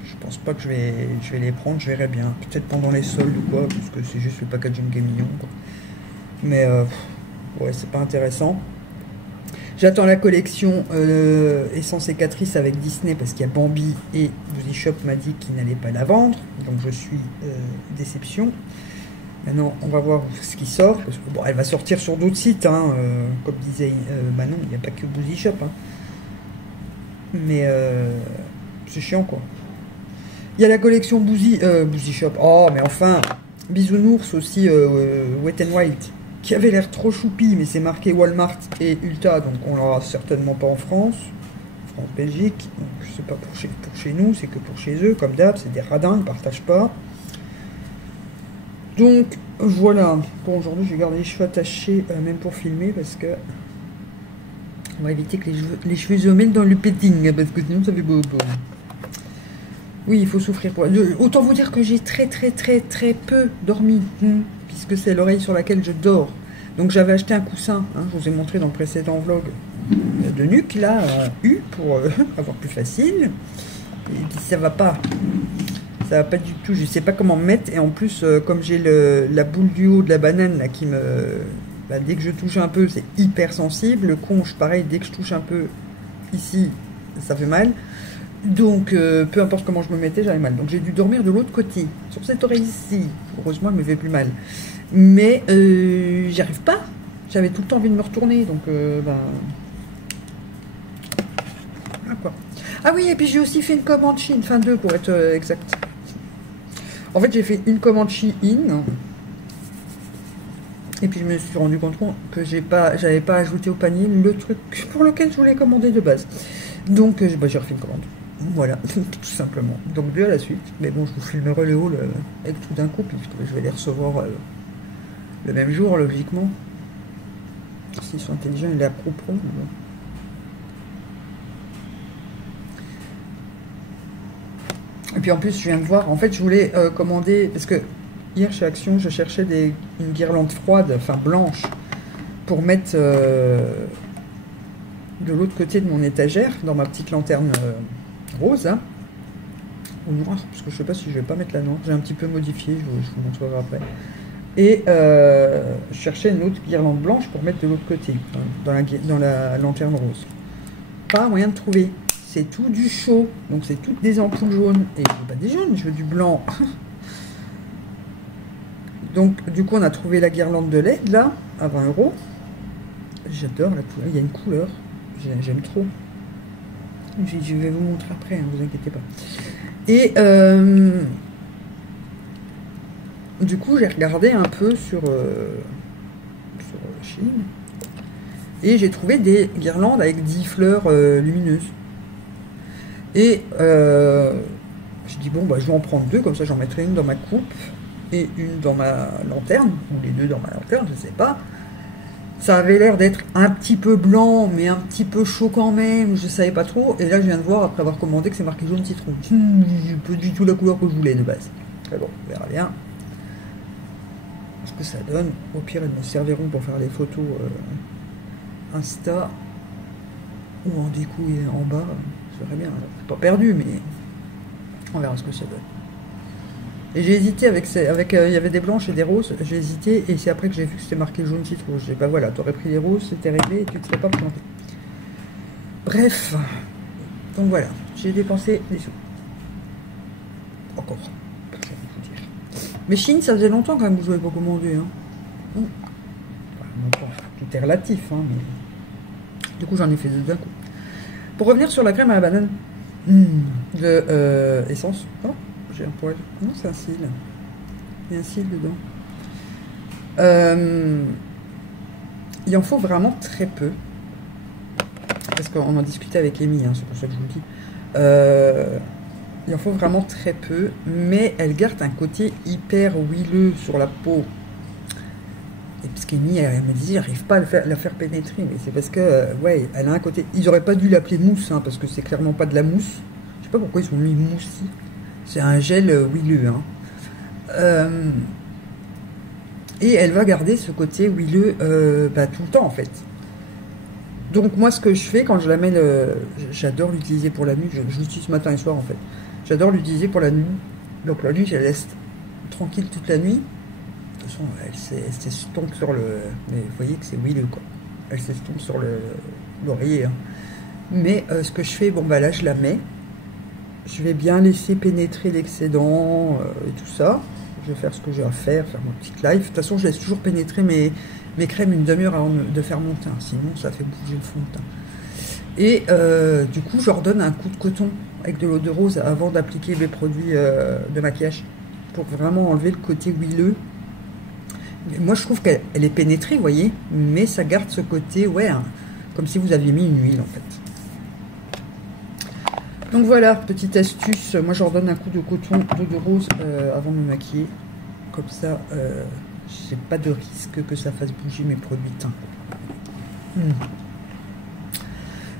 je pense pas que je vais les prendre, je verrai bien. Peut-être pendant les soldes ou quoi, parce que c'est juste le packaging qui est mignon. Quoi. Mais ouais, c'est pas intéressant. J'attends la collection Essence et Catrice avec Disney parce qu'il y a Bambi et Boozy Shop m'a dit qu'il n'allait pas la vendre. Donc je suis déception. Maintenant, on va voir ce qui sort. Parce que, bon, elle va sortir sur d'autres sites, hein, comme disait Manon, il n'y a pas que Boozy Shop. Hein. Mais c'est chiant, quoi. Il y a la collection Boozy Shop. Oh, mais enfin, Bisounours aussi, Wet n Wild, qui avait l'air trop choupi, mais c'est marqué Walmart et Ulta, donc on l'aura certainement pas en France. France-Belgique, donc je sais pas pour chez nous, c'est que pour chez eux, comme d'hab, c'est des radins, ils partagent pas. Donc voilà, bon aujourd'hui je vais garder les cheveux attachés, même pour filmer, parce que on va éviter que les cheveux se mêlent dans le petting, parce que sinon ça fait beau. Oui, il faut souffrir pour... Autant vous dire que j'ai très peu dormi, puisque c'est l'oreille sur laquelle je dors. Donc j'avais acheté un coussin, hein, je vous ai montré dans le précédent vlog, de nuque, là, en U, pour avoir plus facile. Et puis ça va pas du tout, je sais pas comment me mettre. Et en plus, comme j'ai la boule du haut de la banane, là, qui me... Bah, dès que je touche un peu, c'est hyper sensible. Le conche, pareil, dès que je touche un peu ici, ça fait mal. Donc, peu importe comment je me mettais, j'avais mal. Donc, j'ai dû dormir de l'autre côté, sur cette oreille ici. Heureusement, elle me fait plus mal. Mais, j'y arrive pas. J'avais tout le temps envie de me retourner. Donc, ben... Voilà, quoi. Ah oui, et puis j'ai aussi fait une commande Chine, enfin 2 pour être exact. En fait, j'ai fait une commande Chine. Et puis, je me suis rendu compte que j'avais pas ajouté au panier le truc pour lequel je voulais commander de base. Donc, j'ai refait une commande. Voilà, tout simplement. Donc 2 à la suite. Mais bon, je vous filmerai le haul avec tout d'un coup, puisque je vais les recevoir le même jour, logiquement. S'ils sont intelligents, ils les approuveront. Bon. Et puis en plus, je viens de voir, en fait, je voulais commander, parce que hier chez Action, je cherchais une guirlande froide, enfin blanche, pour mettre de l'autre côté de mon étagère, dans ma petite lanterne rose, hein, ou noire, parce que je sais pas si je vais pas mettre la noire, j'ai un petit peu modifié, je vous montrerai après. Et je cherchais une autre guirlande blanche pour mettre de l'autre côté, dans la lanterne rose. Pas moyen de trouver. C'est tout du chaud, donc c'est toutes des ampoules jaunes. Et je veux pas des jaunes, je veux du blanc. Donc du coup on a trouvé la guirlande de LED là, à 20 €. J'adore la couleur, il y a une couleur, j'aime trop. Je vais vous montrer après, ne vous inquiétez pas. Et du coup j'ai regardé un peu sur Chine. Et j'ai trouvé des guirlandes avec 10 fleurs lumineuses. Et je dis bon bah je vais en prendre 2, comme ça j'en mettrai une dans ma coupe et une dans ma lanterne, ou les 2 dans ma lanterne, je sais pas. Ça avait l'air d'être un petit peu blanc, mais un petit peu chaud quand même, je savais pas trop. Et là je viens de voir, après avoir commandé, que c'est marqué jaune citron. Pas du tout la couleur que je voulais de base. Très bon, on verra bien ce que ça donne. Au pire, elles me serviront pour faire les photos Insta ou en déco et en bas. Ça serait bien, c'est pas perdu, mais on verra ce que ça donne. Et j'ai hésité avec il y avait des blanches et des roses, j'ai hésité, et c'est après que j'ai vu que c'était marqué jaune citron. J'ai dit bah voilà, t'aurais pris les roses, c'était réglé et tu ne serais pas planté. Bref, donc voilà, j'ai dépensé des sous. Encore, je vais vous dire. Mais Chine, ça faisait longtemps quand même que je n'avais pas commandé. Hein. Enfin, tout est relatif, hein, mais du coup j'en ai fait 2 d'un coup. Pour revenir sur la crème à la banane de Essence, oh, j'ai un poil. Non, c'est un cil. Il y a un cil dedans. Il en faut vraiment très peu. Parce qu'on en discutait avec Amy, hein, c'est pour ça que je vous le dis. Il en faut vraiment très peu, mais elle garde un côté hyper huileux sur la peau. Et parce qu'Amy, elle me disait, j'arrive pas à la faire pénétrer, mais c'est parce que, ouais, elle a un côté... Ils auraient pas dû l'appeler mousse, hein, parce que c'est clairement pas de la mousse. Je sais pas pourquoi ils ont mis moussi. C'est un gel huileux, hein. Et elle va garder ce côté huileux bah, tout le temps, en fait. Donc moi, ce que je fais quand je la mets, j'adore l'utiliser pour la nuit. Je l'utilise matin et soir, en fait. J'adore l'utiliser pour la nuit. Donc la nuit, je la laisse tranquille toute la nuit. De toute façon, elle s'estompe sur le... Mais vous voyez que c'est huileux, quoi. Elle s'estompe sur l'oreiller. Hein. Mais ce que je fais, bon bah là je la mets. Je vais bien laisser pénétrer l'excédent et tout ça. Je vais faire ce que j'ai à faire mon petit live. De toute façon, je laisse toujours pénétrer mes crèmes une demi-heure avant de faire mon teint. Sinon, ça fait bouger le fond de teint. Et du coup, je redonne un coup de coton avec de l'eau de rose avant d'appliquer mes produits de maquillage. Pour vraiment enlever le côté huileux. Moi, je trouve qu'elle est pénétrée, vous voyez. Mais ça garde ce côté, ouais, hein, comme si vous aviez mis une huile, en fait. Donc voilà, petite astuce, moi je redonne un coup de coton d'eau de rose avant de me maquiller. Comme ça, j'ai pas de risque que ça fasse bouger mes produits teint.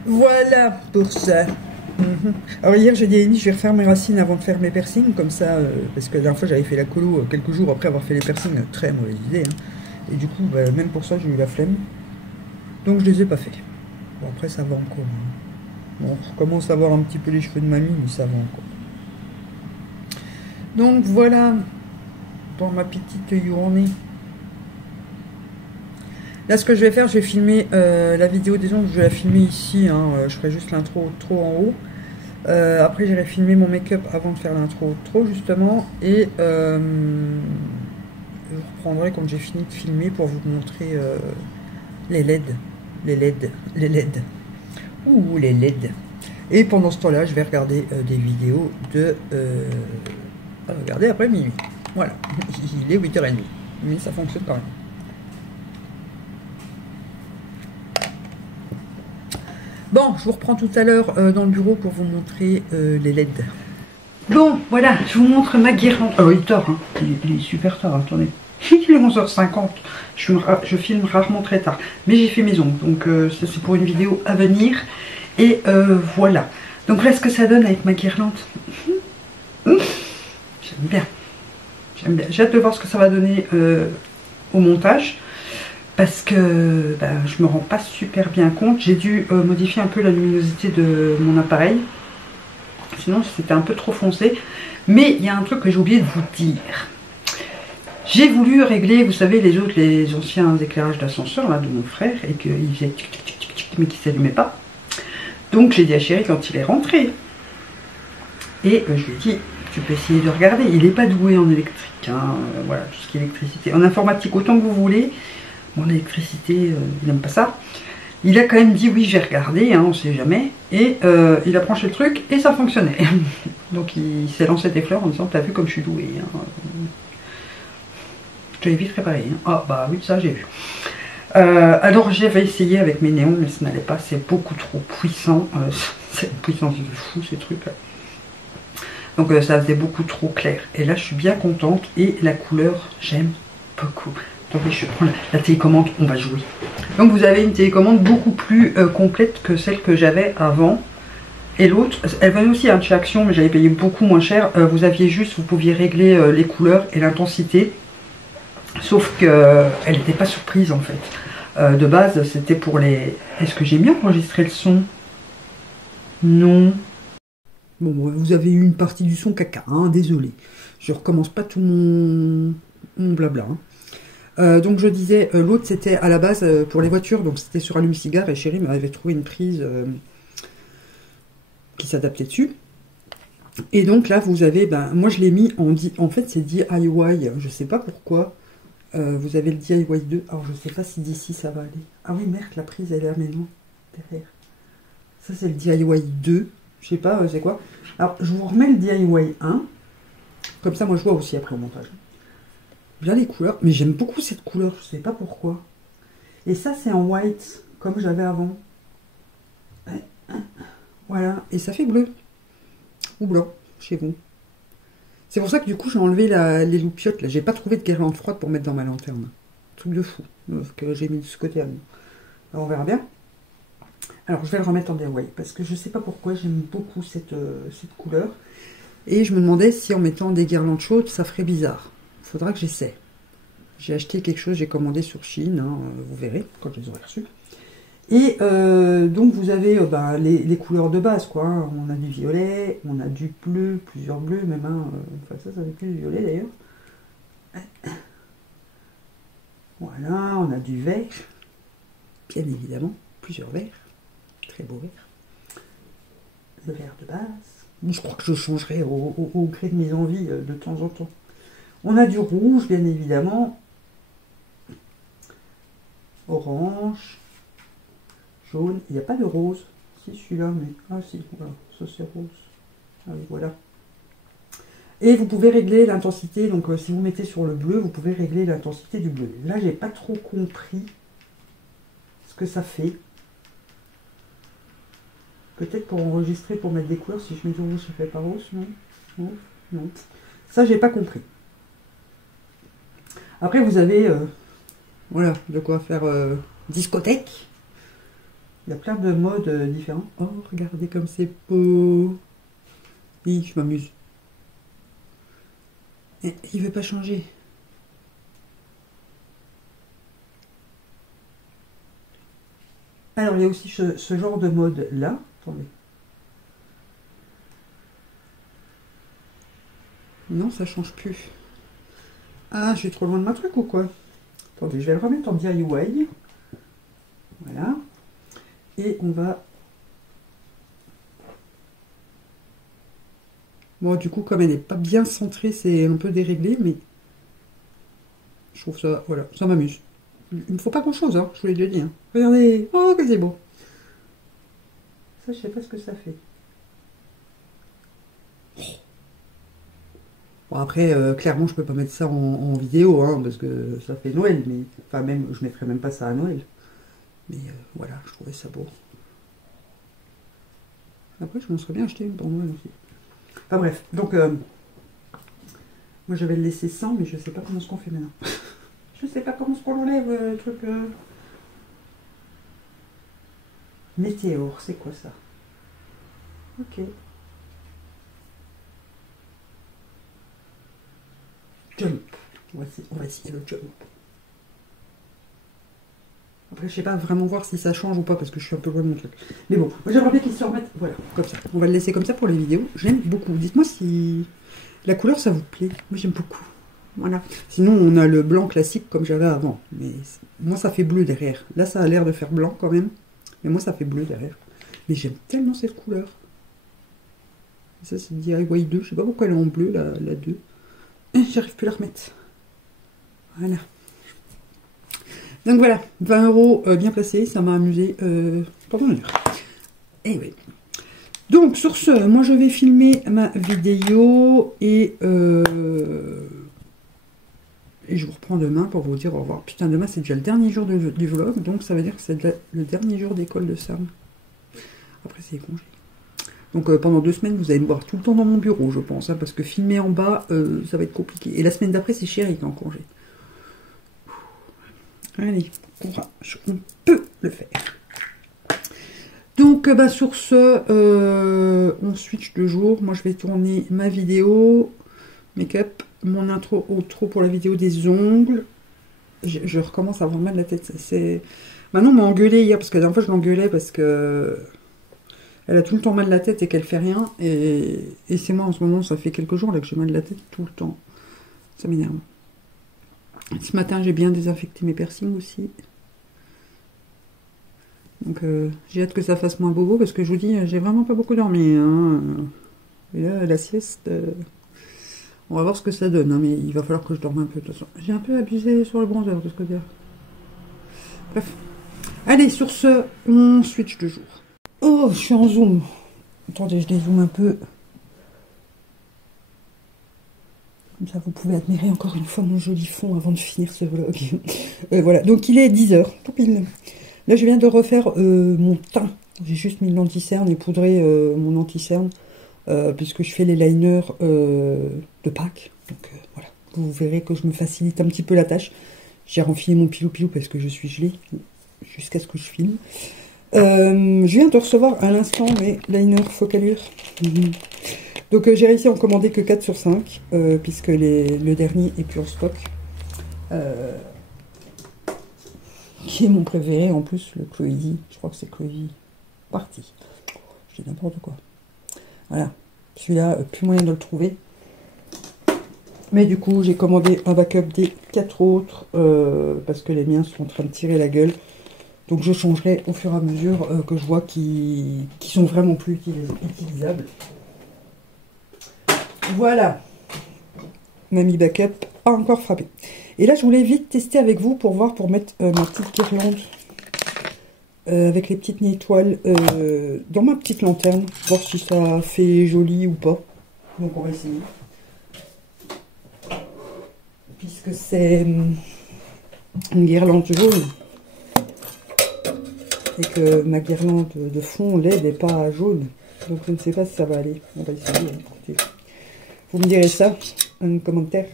Voilà pour ça. Alors hier j'ai dit à Amy, je vais refaire mes racines avant de faire mes piercings, comme ça, parce que la dernière fois j'avais fait la colo quelques jours après avoir fait les piercings, très mauvaise idée. Hein. Et du coup, bah, même pour ça j'ai eu la flemme. Donc je les ai pas fait. Bon après ça va encore. Hein. Bon, je commence à voir un petit peu les cheveux de mamie, mais ça va encore. Donc voilà, dans ma petite journée. Là, ce que je vais faire, je vais filmer la vidéo des ongles, je vais la filmer ici. Hein, je ferai juste l'intro trop en haut. Après, j'irai filmer mon make-up avant de faire l'intro trop, justement. Et je reprendrai quand j'ai fini de filmer pour vous montrer les LED. Les LED. Les LED. Ouh, les LED. Et pendant ce temps-là, je vais regarder des vidéos de... regarder après minuit. Voilà. Il est 8h30. Mais ça fonctionne quand même. Bon, je vous reprends tout à l'heure dans le bureau pour vous montrer les LED. Bon, voilà, je vous montre ma guirlande. Oh, il est tard, hein. Il est super tard, attendez. Il est 11h50. Je filme rarement très tard. Mais j'ai fait mes ongles, donc ça c'est pour une vidéo à venir. Et voilà. Donc là, ce que ça donne avec ma guirlande. J'aime bien. J'aime bien. J'ai hâte de voir ce que ça va donner au montage. Parce que bah, je me rends pas super bien compte. J'ai dû modifier un peu la luminosité de mon appareil. Sinon, c'était un peu trop foncé. Mais il y a un truc que j'ai oublié de vous dire. J'ai voulu régler, vous savez, les anciens éclairages d'ascenseur là de mon frère. Et qu'ils faisaient tic tic tic tic tic, mais qui ne s'allumaient pas. Donc j'ai dit à Chéri quand il est rentré. Et je lui ai dit, tu peux essayer de regarder. Il n'est pas doué en électrique. Hein, voilà, tout ce qui est électricité. En informatique, autant que vous voulez. Mon électricité, il n'aime pas ça. Il a quand même dit oui, j'ai regardé, hein, on sait jamais. Et il a branché le truc et ça fonctionnait. Donc il s'est lancé des fleurs en disant, t'as vu comme je suis doué. Hein. Je l'ai vite préparé. Hein. Ah bah oui, ça j'ai vu. Alors j'avais essayé avec mes néons, mais ça n'allait pas. C'est beaucoup trop puissant. C'est une puissance de fou ces trucs là. Donc ça faisait beaucoup trop clair. Et là je suis bien contente. Et la couleur, j'aime beaucoup. Attendez, je prends la télécommande, on va jouer. Donc vous avez une télécommande beaucoup plus complète que celle que j'avais avant. Et l'autre, elle venait aussi chez Action, mais j'avais payé beaucoup moins cher. Vous aviez juste, vous pouviez régler les couleurs et l'intensité. Sauf qu'elle n'était pas surprise en fait. De base, c'était pour les... Est-ce que j'ai bien enregistré le son? Non. Bon, vous avez eu une partie du son caca, hein, désolé. Je recommence pas tout mon blabla. Hein. Donc je disais, l'autre c'était à la base pour les voitures, donc c'était sur allume-cigare et Chéri m'avait trouvé une prise qui s'adaptait dessus. Et donc là vous avez, ben, moi je l'ai mis en fait c'est DIY, je sais pas pourquoi. Vous avez le DIY 2, alors je sais pas si d'ici ça va aller. Ah oui merde, la prise elle est là maintenant, derrière. Ça c'est le DIY 2, je sais pas c'est quoi. Alors je vous remets le DIY 1, comme ça moi je vois aussi après au montage. Bien les couleurs, mais j'aime beaucoup cette couleur, je sais pas pourquoi. Et ça c'est en white, comme j'avais avant. Voilà, et ça fait bleu. Ou blanc, chez vous. C'est pour ça que du coup j'ai enlevé les loupiottes, là. J'ai pas trouvé de guirlande froide pour mettre dans ma lanterne. Truc de fou, que j'ai mis de ce côté à nous. Alors on verra bien. Alors je vais le remettre en DIY, parce que je sais pas pourquoi j'aime beaucoup cette couleur. Et je me demandais si en mettant des guirlandes chaudes, ça ferait bizarre. Faudra que j'essaie. J'ai acheté quelque chose, j'ai commandé sur Chine, hein, vous verrez quand je les aurai reçus. Et donc vous avez les couleurs de base, quoi. Hein. On a du violet, on a du bleu, plusieurs bleus, même un. Enfin ça fait plus du violet d'ailleurs. Voilà, on a du vert, bien évidemment, plusieurs verts. Très beau vert. Le vert de base. Je crois que je changerai au gré de mes envies de temps en temps. On a du rouge, bien évidemment. Orange. Jaune. Il n'y a pas de rose. Si, celui-là, mais... Ah si, voilà. Ça, c'est rose. Ah oui, voilà. Et vous pouvez régler l'intensité. Donc, si vous mettez sur le bleu, vous pouvez régler l'intensité du bleu. Là, j'ai pas trop compris ce que ça fait. Peut-être pour enregistrer, pour mettre des couleurs, si je mets du rouge, ça fait pas rose, non? Non, non. Ça, j'ai pas compris. Après, vous avez, voilà, de quoi faire discothèque. Il y a plein de modes différents. Oh, regardez comme c'est beau. Oui, je m'amuse. Et il veut pas changer. Alors, il y a aussi ce genre de mode là. Attendez. Non, ça change plus. Ah, je suis trop loin de ma truc ou quoi? Attendez, je vais le remettre en DIY. Voilà. Et on va... Bon, du coup, comme elle n'est pas bien centrée, c'est un peu déréglé, mais... Je trouve ça... Voilà, ça m'amuse. Il me faut pas grand-chose, hein, je vous l'ai déjà dit. Hein. Regardez, oh, que c'est beau. Ça, je sais pas ce que ça fait. Bon, après, clairement, je peux pas mettre ça en vidéo, hein, parce que ça fait Noël, mais... Enfin, même, je mettrais même pas ça à Noël. Mais voilà, je trouvais ça beau. Après, je m'en serais bien acheté une pour Noël aussi. Enfin bref, donc... moi, je vais le laisser sans, mais je sais pas comment ce qu'on fait maintenant. Je sais pas comment ce qu'on enlève, le truc... Météore, c'est quoi ça? Ok. Jump. On va essayer le jump. Après, je sais pas vraiment voir si ça change ou pas, parce que je suis un peu loin de mon truc. Mais bon, moi j'aimerais bien qu'ils se remettent... Voilà, comme ça. On va le laisser comme ça pour les vidéos. J'aime beaucoup. Dites-moi si la couleur, ça vous plaît. Moi, j'aime beaucoup. Voilà. Sinon, on a le blanc classique comme j'avais avant. Mais moi, ça fait bleu derrière. Là, ça a l'air de faire blanc quand même. Mais moi, ça fait bleu derrière. Mais j'aime tellement cette couleur. Et ça, c'est DIY 2. Je sais pas pourquoi elle est en bleu, la 2. J'arrive plus à la remettre. Voilà. Donc voilà, 20 € bien placé. Ça m'a amusé pendant une heure. Et oui. Donc, sur ce, moi, je vais filmer ma vidéo et je vous reprends demain pour vous dire au revoir. Putain, demain, c'est déjà le dernier jour du vlog, donc ça veut dire que c'est le dernier jour d'école de Sam. Après, c'est les congés. Donc, pendant 2 semaines, vous allez me voir tout le temps dans mon bureau, je pense, hein, parce que filmer en bas, ça va être compliqué. Et la semaine d'après, c'est Chéri qui est en congé. Allez, courage, on peut le faire. Donc, bah, sur ce, on switch de jour. Moi, je vais tourner ma vidéo make-up, mon intro, outro pour la vidéo des ongles. Je recommence à avoir mal la tête. Manon m'a engueulé hier, parce que la dernière fois, je l'engueulais parce que elle a tout le temps mal la tête et qu'elle fait rien. Et c'est moi, en ce moment, ça fait quelques jours là que j'ai mal la tête tout le temps. Ça m'énerve. Ce matin, j'ai bien désinfecté mes piercings aussi. Donc, j'ai hâte que ça fasse moins bobo, parce que je vous dis, j'ai vraiment pas beaucoup dormi. Hein. Et là, la sieste, on va voir ce que ça donne. Hein, mais il va falloir que je dorme un peu, de toute façon. J'ai un peu abusé sur le bronzer, de ce côté-là. Bref. Allez, sur ce, on switch de jour. Oh, je suis en zoom. Attendez, je dézoome un peu. Comme ça, vous pouvez admirer encore une fois mon joli fond avant de finir ce vlog. Voilà, donc il est 10 h, tout pile. Là, je viens de refaire mon teint. J'ai juste mis l'anti-cerne et poudré mon anti-cerne, puisque je fais les liners de Pâques. Donc voilà, vous verrez que je me facilite un petit peu la tâche. J'ai renfilé mon pilou-pilou parce que je suis gelée, jusqu'à ce que je filme. Je viens de recevoir à l'instant mes liners Focallure. Donc j'ai réussi à en commander que 4 sur 5, puisque le dernier est plus en stock. Qui est mon préféré en plus, le Chloé. Je crois que c'est Chloé Party. Je dis n'importe quoi. Voilà. Celui-là, plus moyen de le trouver. Mais du coup, j'ai commandé un backup des 4 autres, parce que les miens sont en train de tirer la gueule. Donc je changerai au fur et à mesure que je vois qui sont vraiment plus utilisables. Voilà. Mamie Backup a encore frappé. Et là, je voulais vite tester avec vous pour voir, pour mettre ma petite guirlande avec les petites étoiles dans ma petite lanterne. Voir si ça fait joli ou pas. Donc on va essayer. Puisque c'est une guirlande jaune. Et que ma guirlande de fond LED n'est pas jaune. Donc je ne sais pas si ça va aller. On va essayer. Écoutez. Vous me direz ça en commentaire.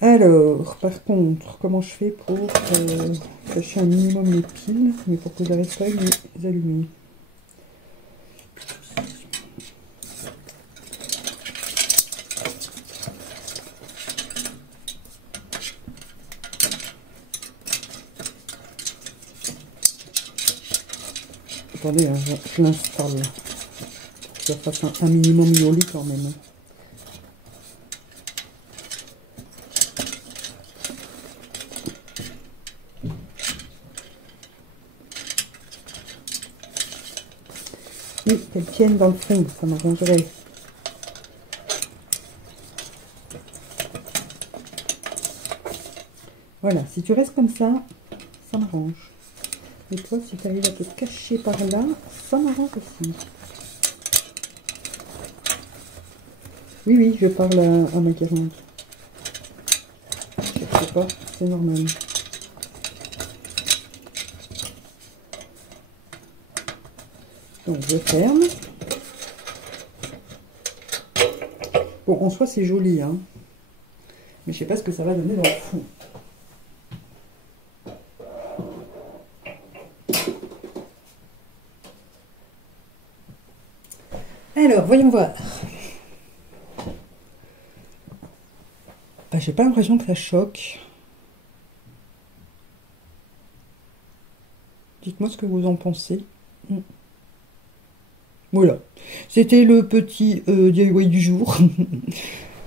Alors, par contre, comment je fais pour cacher un minimum les piles, mais pour que j'arrive pas à les allumer. Attendez, hein, je l'installe. Que ça fasse un minimum joli quand même. Oui, qu'elle tienne dans le fond, ça m'arrangerait. Voilà, si tu restes comme ça m'arrange. Et toi, si tu arrives à te cacher par là, ça m'arrange aussi. Oui, oui, je parle à ma guirlande. Je ne sais pas, c'est normal. Donc, je ferme. Bon, en soi, c'est joli, hein. Mais je sais pas ce que ça va donner dans le fond. Alors, voyons voir. Bah, j'ai pas l'impression que ça choque. Dites-moi ce que vous en pensez. Voilà. C'était le petit DIY du jour.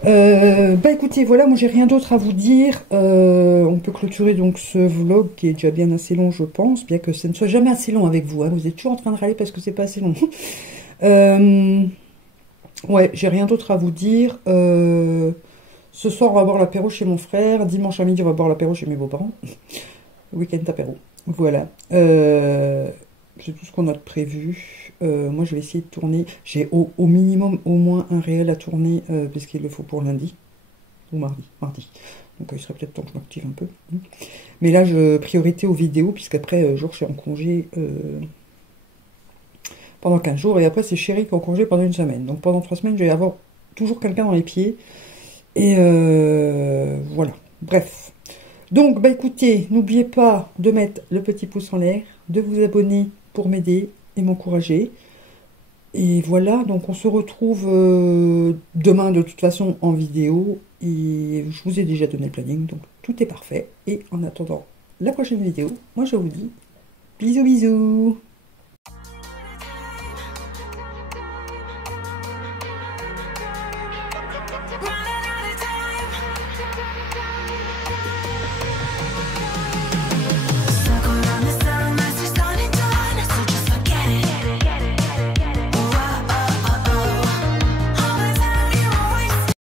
Bah écoutez, voilà, moi j'ai rien d'autre à vous dire. On peut clôturer donc ce vlog qui est déjà bien assez long, je pense, bien que ça ne soit jamais assez long avec vous. Hein. Vous êtes toujours en train de râler parce que c'est pas assez long. Ouais, j'ai rien d'autre à vous dire. Ce soir, on va boire l'apéro chez mon frère. Dimanche à midi, on va boire l'apéro chez mes beaux-parents. Week-end apéro. Voilà. C'est tout ce qu'on a de prévu. Moi, je vais essayer de tourner. J'ai au minimum au moins un réel à tourner, parce qu'il le faut pour lundi. Ou mardi. Donc, il serait peut-être temps que je m'active un peu. Mais là, priorité aux vidéos, puisqu'après, jour, je suis en congé pendant 15 jours. Et après, c'est Chéri qui est en congé pendant une semaine. Donc, pendant 3 semaines, je vais avoir toujours quelqu'un dans les pieds. Et voilà. Bref. Donc, bah écoutez, n'oubliez pas de mettre le petit pouce en l'air, de vous abonner pour m'aider et m'encourager. Et voilà, donc on se retrouve demain de toute façon en vidéo. Et je vous ai déjà donné le planning, donc tout est parfait. Et en attendant la prochaine vidéo, moi je vous dis bisous bisous.